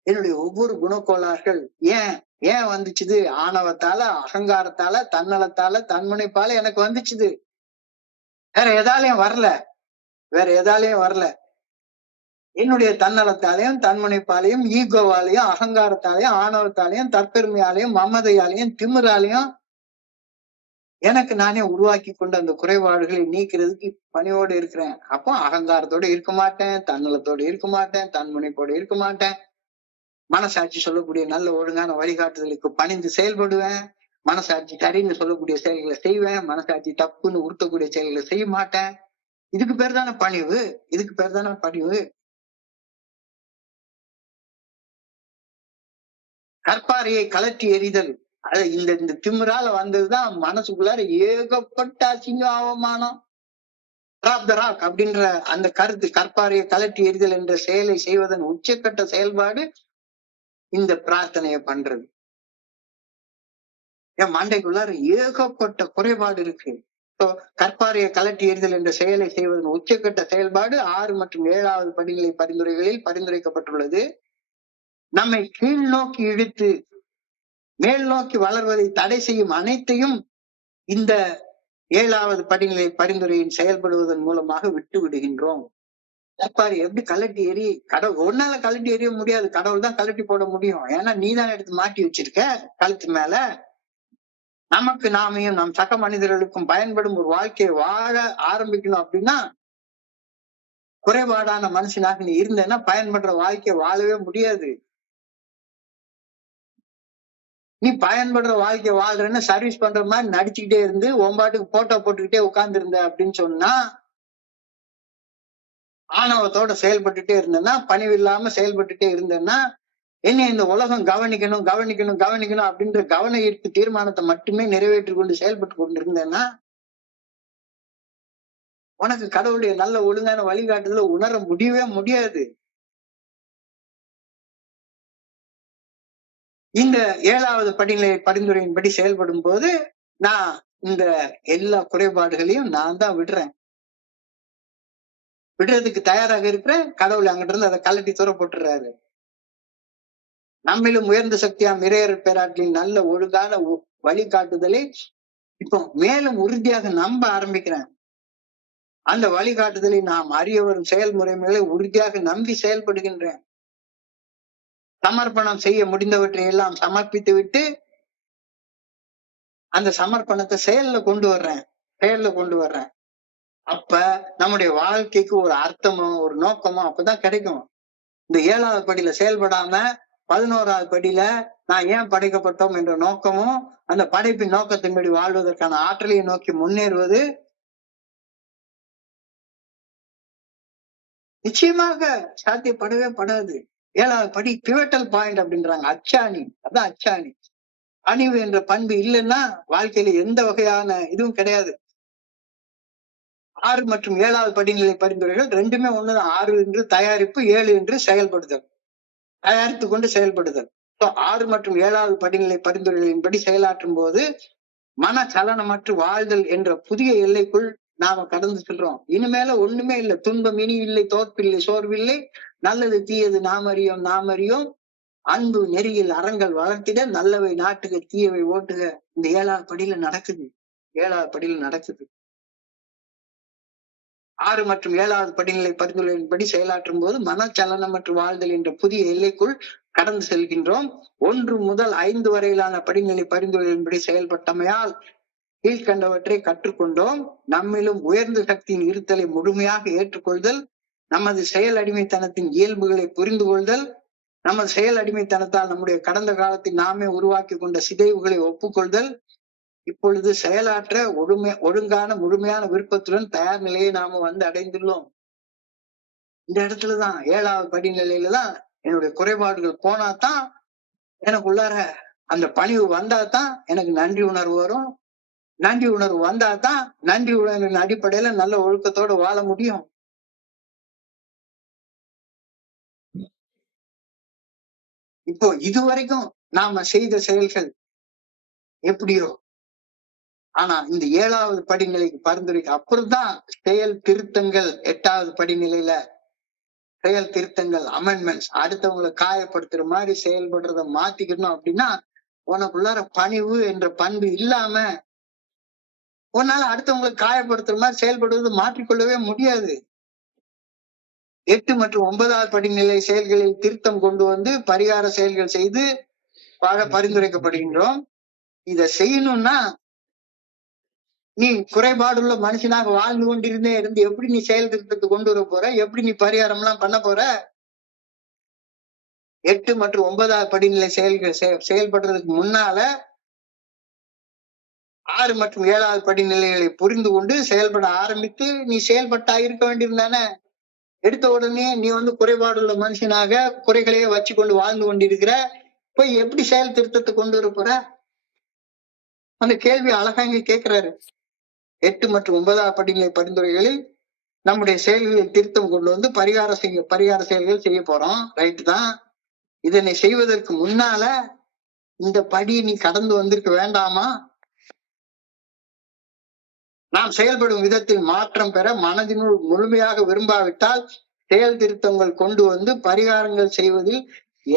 என்னுடைய ஒவ்வொரு குணக்கோளாறுகள் ஏன் வந்துச்சுது? ஆணவத்தால, அகங்காரத்தால, தன்னலத்தால, தன்முனைப்பால எனக்கு வந்துச்சுது. வேற எதாலையும் வரல. என்னுடைய தன்னலத்தாலையும், தன்முனைப்பாலையும், ஈகோவாலையும், அகங்காரத்தாலையும், ஆணவத்தாலையும், தற்பெருமையாலையும், மமதையாலையும், திமிராலையும் எனக்கு நானே உருவாக்கி கொண்ட அந்த குறைபாடுகளை நீக்கிறதுக்கு பணியோடு இருக்கிறேன். அப்போ அகங்காரத்தோட இருக்க மாட்டேன், தன்னலத்தோட இருக்க மாட்டேன், தன்முனைப்போட இருக்க மாட்டேன். மனசாட்சி சொல்லக்கூடிய நல்ல ஒழுங்கான வழிகாட்டுதலுக்கு பணிந்து செயல்படுவேன். மனசாட்சி சரின்னு சொல்லக்கூடிய செயல்களை செய்வேன். மனசாட்சி தப்புன்னு உறுத்தக்கூடிய செயல்களை செய்ய மாட்டேன். இதுக்கு பேர் தானே பணிவு. கற்பாறையை கலட்டி எறிதல், அது இந்த திமிரால வந்ததுதான் மனசுக்குள்ளார ஏகப்பட்ட அசிங்கம், அவமானம். டிராப் த ராக் அப்படின்ற அந்த கருத்து, கற்பாறையை கலட்டி எறிதல் என்ற செயலை செய்வதன் உச்சக்கட்ட செயல்பாடு இந்த பிரார்த்தனையை பண்றது. என் மண்டைக்குள்ளார ஏகப்பட்ட குறைபாடு இருக்கு. கற்பாறையை கலட்டி எறிதல் என்ற செயலை செய்வதன் உச்சக்கட்ட செயல்பாடு 6 மற்றும் 7வது படிநிலை பரிந்துரைகளில் பரிந்துரைக்கப்பட்டுள்ளது. நம்மை கீழ் நோக்கி இழுத்து மேல் நோக்கி வளர்வதை தடை செய்யும் அனைத்தையும் இந்த 7வது படிநிலை பரிந்துரையின் செயல்படுவதன் மூலமாக விட்டு விடுகின்றோம். கற்பாரி எப்படி கலட்டி எறி? கடவுள் ஒன்னால கலட்டி எறிய முடியாது, கடவுள் தான் கலட்டி போட முடியும். ஏன்னா நீதான் எடுத்து மாட்டி வச்சிருக்க கழுத்து மேல. நமக்கு நாமையும் நம் சக மனிதர்களுக்கும் பயன்படும் ஒரு வாழ்க்கையை வாழ ஆரம்பிக்கணும் அப்படின்னா, குறைபாடான மனுஷனாக நீ இருந்தேன்னா பயன்படுற வாழ்க்கையை வாழவே முடியாது. நீ பயன்படுற வாழ்க்கையை வாழ்றன்னு சர்வீஸ் பண்ற மாதிரி நடிச்சுக்கிட்டே இருந்து ஒம்பாட்டுக்கு போட்டோ போட்டுக்கிட்டே உட்கார்ந்து இருந்த அப்படின்னு சொன்னா, ஆணவத்தோட செயல்பட்டுட்டே இருந்தேன்னா, பணிவில்லாம செயல்பட்டுட்டே இருந்தேன்னா, என்ன இந்த உலகம் கவனிக்கணும் கவனிக்கணும் கவனிக்கணும் அப்படின்ற கவன ஈர்ப்பு தீர்மானத்தை மட்டுமே நிறைவேற்றி கொண்டு செயல்பட்டு கொண்டிருந்தேன்னா உனக்கு கடவுளுடைய நல்ல ஒழுங்கான வழிகாட்டுதல உணர முடியவே முடியாது. இந்த 7வது படிநிலை பரிந்துரையின்படி செயல்படும் போது நான் இந்த எல்லா குறைபாடுகளையும் நான் தான் விடுறதுக்கு தயாராக இருக்கிறேன். கடவுள் அங்கிட்ட இருந்து அதை கலட்டி தூர போட்டுறாரு. நம்மிலும் உயர்ந்த சக்தியாம் இறையர் பேராட்டின் நல்ல ஒழுங்கான வழிகாட்டுதலை இப்போ மேலும் உறுதியாக நம்ப ஆரம்பிக்கிறேன். அந்த வழிகாட்டுதலை நாம் அறிய வரும் செயல்முறைகளை உறுதியாக நம்பி செயல்படுகின்றேன். சமர்ப்பணம் செய்ய முடிந்தவற்றை எல்லாம் சமர்ப்பித்து விட்டு அந்த சமர்ப்பணத்தை செயல்ல கொண்டு வர்றேன். அப்ப நம்முடைய வாழ்க்கைக்கு ஒரு அர்த்தமோ ஒரு நோக்கமோ அப்பதான் கிடைக்கும். இந்த 7வது படியில செயல்படாம 11வது படியில நான் ஏன் படைக்கப்பட்டோம் என்ற நோக்கமும் அந்த படைப்பின் நோக்கத்தின்படி வாழ்வதற்கான ஆற்றலையை நோக்கி முன்னேறுவது நிச்சயமாக சாத்தியப்படவே படாது. 7வது படி பிவட்டல் பாயிண்ட் அப்படின்றாங்க. அச்சாணி, அதான் அச்சாணி. பணிவு என்ற பண்பு இல்லைன்னா வாழ்க்கையில எந்த வகையான இதுவும் கிடையாது. 6 மற்றும் 7வது படிநிலை பரிந்துரைகள் ரெண்டுமே ஒண்ணுதான். 6 என்று தயாரிப்பு, 7 என்று செயல்படுதல், தயாரித்து கொண்டு செயல்படுதல். 6 மற்றும் 7வது படிநிலை பரிந்துரைகளின்படி செயலாற்றும் போது மனச்சலனமற்று வாழ்தல் என்ற புதிய எல்லைக்குள் நாம கடந்து செல்றோம். இனிமேல ஒண்ணுமே இல்லை. துன்பம் இனி இல்லை, தோற்பில்லை, சோர்வில்லை, நல்லது தீயது நாம் அறியோம், அன்பு நெறியில் அறங்கள் வளர்த்திட, நல்லவை நாட்டுக தீயவை ஓட்டுக. இந்த 7வது படியில நடக்குது. 6 மற்றும் 7வது படிநிலை பரிந்துரையின்படி செயலாற்றும் போது மனச்சலனமற்று வாழ்தல் என்ற புதிய எல்லைக்குள் கடந்து செல்கின்றோம். 1 முதல் 5 வரையிலான படிநிலை பரிந்துரையின்படி செயல்பட்டமையால் கீழ்கண்டவற்றை கற்றுக்கொண்டோம். நம்மிலும் உயர்ந்த சக்தியின் இருத்தலை முழுமையாக ஏற்றுக்கொள்தல், நமது செயல் அடிமைத்தனத்தின் இயல்புகளை புரிந்து கொள்தல், நமது செயல் அடிமைத்தனத்தால் நம்முடைய கடந்த காலத்தில் நாமே உருவாக்கி கொண்ட சிதைவுகளை ஒப்புக்கொள்தல், இப்பொழுது செயலாற்ற ஒழுங்கான முழுமையான விருப்பத்துடன் தயார் நிலையை நாம அடைந்துள்ளோம். இந்த இடத்துலதான் 7வது படிநிலையில தான் என்னுடைய குறைபாடுகள் போனாதான் எனக்குள்ளார அந்த பணிவு வந்தாதான் எனக்கு நன்றி உணர்வு வரும். நன்றி உணர்வு வந்தாதான் நன்றி உணர்வின் அடிப்படையில நல்ல ஒழுக்கத்தோட வாழ முடியும். இப்போ இதுவரைக்கும் நாம செய்த செயல்கள் எப்படியோ, ஆனா இந்த 7வது படிநிலைக்கு பரிந்துரைக்கு அப்புறம் தான் செயல் திருத்தங்கள். 8வது படிநிலையில செயல் திருத்தங்கள், அமெண்ட்மெண்ட்ஸ். அடுத்தவங்களை காயப்படுத்துற மாதிரி செயல்படுறத மாத்திக்கணும் அப்படின்னா உனக்குள்ளார பணிவு என்ற பண்பு இல்லாம உன்னால அடுத்தவங்களை காயப்படுத்துற மாதிரி செயல்படுவது மாற்றிக்கொள்ளவே முடியாது. 8 மற்றும் 9வது படிநிலை செயல்களில் திருத்தம் கொண்டு பரிகார செயல்கள் செய்து பரிந்துரைக்கப்படுகின்றோம். இத செய்யணும்னா நீ குறைபாடுள்ள மனுஷனாக வாழ்ந்து கொண்டிருந்தே இருந்து எப்படி நீ செயல் திருத்தத்தை கொண்டு வர போற? எப்படி நீ பரிகாரம் எல்லாம் பண்ண போற? 8 மற்றும் 9வது படிநிலை செயல்கள் செயல்படுறதுக்கு முன்னால 6 மற்றும் 7வது படிநிலைகளை புரிந்து கொண்டு செயல்பட ஆரம்பித்து நீ செயல்பட்டா இருக்க வேண்டியிருந்தானே. எடுத்த உடனே நீ குறைபாடுள்ள மனுஷனாக குறைகளையே வச்சு கொண்டு வாழ்ந்து கொண்டிருக்கிற, போய் எப்படி செயல் திருத்தத்தை கொண்டு வர போற? அந்த கேள்வி அழகா இங்க கேட்கிறாரு. 8 மற்றும் 9வது படிநிலை பரிந்துரைகளில் நம்முடைய செயல்களில் திருத்தம் கொண்டு பரிகார செயல்கள் செய்ய போறோம். ரைட்டு தான். இதனை செய்வதற்கு முன்னால இந்த படி நீ கடந்து வந்திருக்க வேண்டாமா? நாம் செயல்படும் விதத்தில் மாற்றம் பெற மனதினுள் முழுமையாக விரும்பாவிட்டால் செயல் திருத்தங்கள் கொண்டு பரிகாரங்கள் செய்வதில்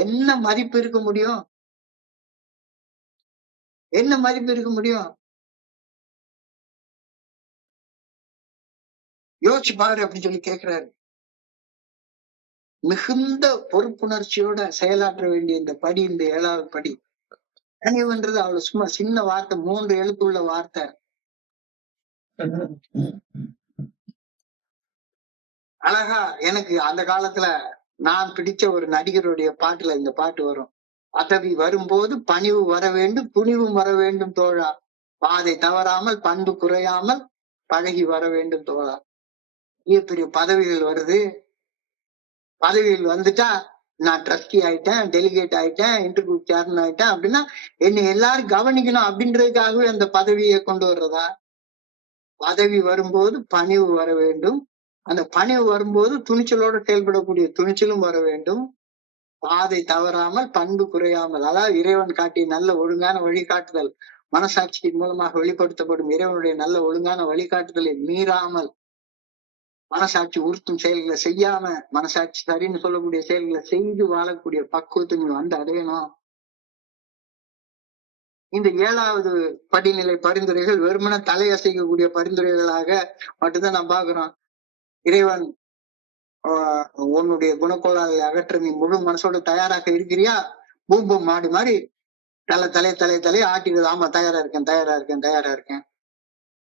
என்ன மதிப்பு இருக்க முடியும்? என்ன மதிப்பு இருக்க முடியும்? யோசிச்சு பாரு அப்படின்னு சொல்லி கேட்கிறாரு. மிகுந்த பொறுப்புணர்ச்சியோட செயலாற்ற வேண்டிய இந்த படி, இந்த 7வது படி. நினைவுன்றது அவ்வளவு சும்மா சின்ன வார்த்தை, 3 எழுத்துள்ள வார்த்தை. அழகா எனக்கு அந்த காலத்துல நான் பிடிச்ச ஒரு நடிகருடைய பாட்டுல இந்த பாட்டு வரும். பதவி வரும்போது பணிவு வர வேண்டும், துணிவும் வர வேண்டும் தோழா, பாதை தவறாமல் பண்பு குறையாமல் பழகி வர வேண்டும் தோழா. பெரிய பதவிகள் வருது. பதவிகள் வந்துட்டா நான் ட்ரஸ்டி ஆயிட்டேன், டெலிகேட் ஆயிட்டேன், இன்டர்வியூ சேர்மன் ஆயிட்டேன் அப்படின்னா என்னை எல்லாரும் கவனிக்கணும் அப்படின்றதுக்காகவே அந்த பதவியை கொண்டு வர்றதா? பதவி வரும்போது பணிவு வர வேண்டும். அந்த பணிவு வரும்போது துணிச்சலோடு செயல்படக்கூடிய துணிச்சலும் வர வேண்டும். பாதை தவறாமல், பண்பு குறையாமல், அதாவது இறைவன் காட்டிய நல்ல ஒழுங்கான வழிகாட்டுதல், மனசாட்சியின் மூலமாக வெளிப்படுத்தப்படும் இறைவனுடைய நல்ல ஒழுங்கான வழிகாட்டுதலை மீறாமல், மனசாட்சி உறுத்தும் செயல்களை செய்யாம, மனசாட்சி சரின்னு சொல்லக்கூடிய செயல்களை செய்து வாழக்கூடிய பக்குவத்தை நீ வந்து அடையணும். இந்த 7வது படிநிலை பரிந்துரைகள் வெறுமன தலையசைக்கக்கூடிய பரிந்துரைகளாக மட்டும்தான் நான் பாக்குறோம். இறைவன் உன்னுடைய குணக்கோளாறை அகற்ற நீ முழு மனசோட தயாராக இருக்கிறியா? பூம்பும் மாடு மாதிரி தலையை ஆட்டிடுது. ஆமா, தயாரா இருக்கேன்.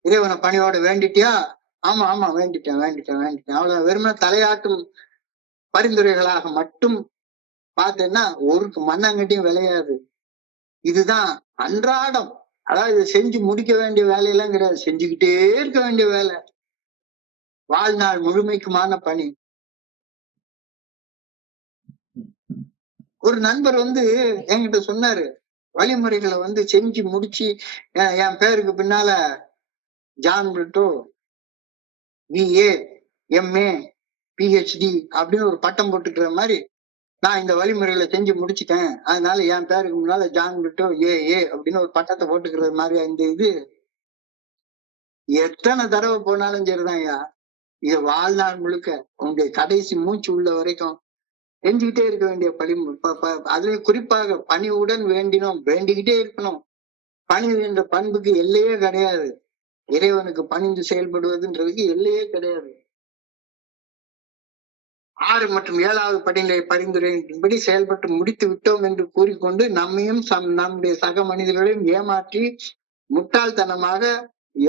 இறைவனை பணியோட வேண்டிட்டியா? ஆமா வேண்டிட்டேன். அவ்வளவு வெறுமன தலையாட்டும் பரிந்துரைகளாக மட்டும் பார்த்தேன்னா ஒரு மண்ணாங்கட்டியும் விளையாது. இதுதான் அன்றாடம், அதாவது செஞ்சு முடிக்க வேண்டிய வேலையெல்லாம் கிடையாது, செஞ்சுக்கிட்டே இருக்க வேண்டிய வேலை, வாழ்நாள் முழுமைக்குமான பணி. ஒரு நண்பர் என்கிட்ட சொன்னாரு, வழிமுறைகளை செஞ்சு முடிச்சு என் பேருக்கு பின்னால John Britto BA MA PhD அப்படின்னு ஒரு பட்டம் போட்டுக்கிற மாதிரி நான் இந்த வழிமுறைகளை செஞ்சு முடிச்சுட்டேன், அதனால என் பேருக்கு முன்னால ஜான் பிரிட்டோ AA அப்படின்னு ஒரு பட்டத்தை போட்டுக்கிறது மாதிரி இந்த இது எத்தனை தடவை போனாலும் சரிதான் ஐயா. இது வாழ்நாள் முழுக்க உங்களுடைய கடைசி மூச்சு உள்ள வரைக்கும் செஞ்சுக்கிட்டே இருக்க வேண்டிய அதுலயும் குறிப்பாக பணிவுடன் வேண்டிக்கிட்டே இருக்கணும். பணிவு என்ற பண்புக்கு எல்லையே கிடையாது. இறைவனுக்கு பணிந்து செயல்படுவதுன்றதுக்கு எல்லையே கிடையாது. 6 மற்றும் 7வது படிநிலை பரிந்துரையின்படி செயல்பட்டு முடித்து விட்டோம் என்று கூறிக்கொண்டு நம்மையும் நம்முடைய சக மனிதர்களையும் ஏமாற்றி முட்டாள்தனமாக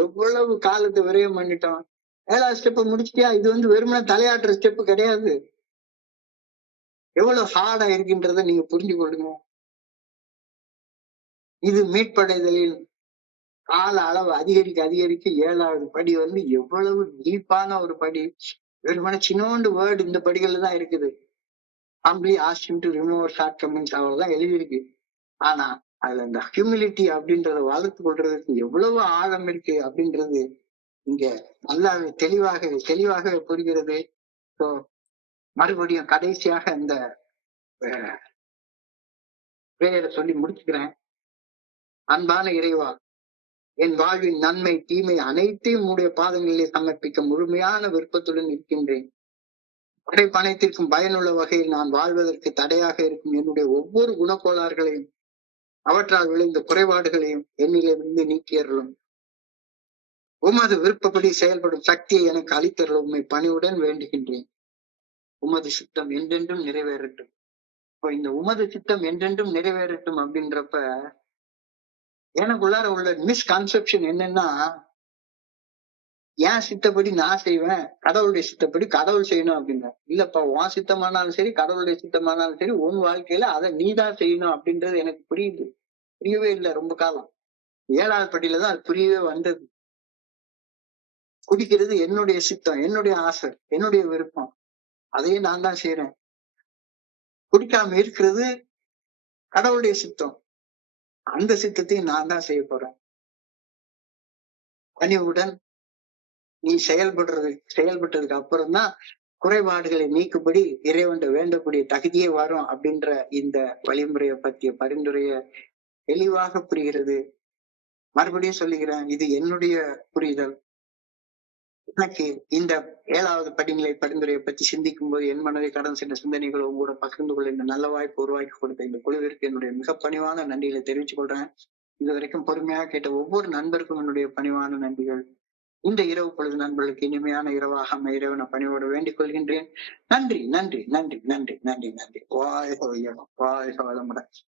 எவ்வளவு காலத்தை விரயம் பண்ணிட்டோம். 7வது ஸ்டெப்பை முடிச்சிட்டியா? இது வெறுமனே தலையாட்டுற ஸ்டெப்பு கிடையாது. எவ்வளவு ஹார்டா இருக்கின்றத நீங்க புரிஞ்சு கொள்ளுங்க. இது மீட்படைதலில் கால அளவு அதிகரிக்க 7வது படி எவ்வளவு டீப்பான ஒரு படி. வெறுமனே சின்னோண்டு வேர்டு இந்த படிகள்ல தான் இருக்குது. humbly asked him to remove our shortcomings, அவ்வளவுதான் எழுதியிருக்கு. ஆனா அதுல இந்த ஹியூமிலிட்டி அப்படின்றத வளர்த்து கொள்றதுக்கு எவ்வளவு ஆழம் இருக்கு அப்படின்றது இங்க நல்லாவே தெளிவாக புரிகிறது. ஸோ மறுபடியும் கடைசியாக இந்த பிரேயரை சொல்லி முடிச்சுக்கிறேன். அன்பான இறைவா, என் வாழ்வின் நன்மை தீமை அனைத்தையும் உடைய பாதங்களிலே சமர்ப்பிக்க முழுமையான விருப்பத்துடன் இருக்கின்றேன். படைப்பனைத்திற்கும் பயனுள்ள வகையில் நான் வாழ்வதற்கு தடையாக இருக்கும் என்னுடைய ஒவ்வொரு குணக்கோளாறுகளையும் அவற்றால் விளைந்த குறைபாடுகளையும் என்னிலிருந்து நீக்கியறலும். உமது விருப்பப்படி செயல்படும் சக்தியை எனக்கு அளித்தருளும். உண்மை பணிவுடன் வேண்டுகின்றேன். உமது சித்தம் என்றென்றும் நிறைவேறட்டும். இப்போ இந்த உமது சித்தம் என்றென்றும் நிறைவேறட்டும் அப்படின்றப்ப எனக்குள்ளார உள்ள மிஸ்கன்செப்ஷன் என்னன்னா, ஏன் சித்தப்படி நான் செய்வேன், கடவுளுடைய சித்தப்படி கடவுள் செய்யணும் அப்படின்னா. இல்லப்பா, உன் சித்தமானாலும் சரி கடவுளுடைய சித்தமானாலும் சரி உன் வாழ்க்கையில அதை நீதான் செய்யணும் அப்படின்றது எனக்கு புரியவே இல்லை ரொம்ப காலம். 7வது படியில தான் அது புரியவே வந்தது. குடிக்கிறது என்னுடைய சித்தம், என்னுடைய ஆசை, என்னுடைய விருப்பம், அதையே நான் தான் செய்யறேன். குடிக்காம இருக்கிறது கடவுளுடைய சித்தம், அந்த சித்தத்தையும் நான் தான் செய்ய போறேன். பணிவுடன் நீ செயல்பட்டதுக்கு அப்புறம் தான் குறைபாடுகளை நீக்கும்படி இறைவன் வேண்டக்கூடிய தகுதியே வரும் அப்படின்ற இந்த வழிமுறையை பற்றிய பரிந்துரைய தெளிவாக புரிகிறது. மறுபடியும் சொல்லுகிறேன், இது என்னுடைய புரிதல். எனக்கு இந்த 7வது படிநிலை பரிந்துரையை பற்றி சிந்திக்கும் போது என் மனதை கடந்து சென்ற சிந்தனைகளை உங்களோட பகிர்ந்து கொள்ள இந்த நல்ல வாய்ப்பு உருவாக்கி கொடுத்த இந்த குழுவிற்கு என்னுடைய மிக பணிவான நன்றிகளை தெரிவித்துக் கொள்றேன். இது வரைக்கும் பொறுமையாக கேட்ட ஒவ்வொரு நண்பருக்கும் என்னுடைய பணிவான நன்றிகள். இந்த இரவு பொழுது நண்பர்களுக்கு இனிமையான இரவாக அமைய இறைவனை பணிவோடு வேண்டிக் கொள்கின்றேன். நன்றி. வாழ்க வளமுடன்.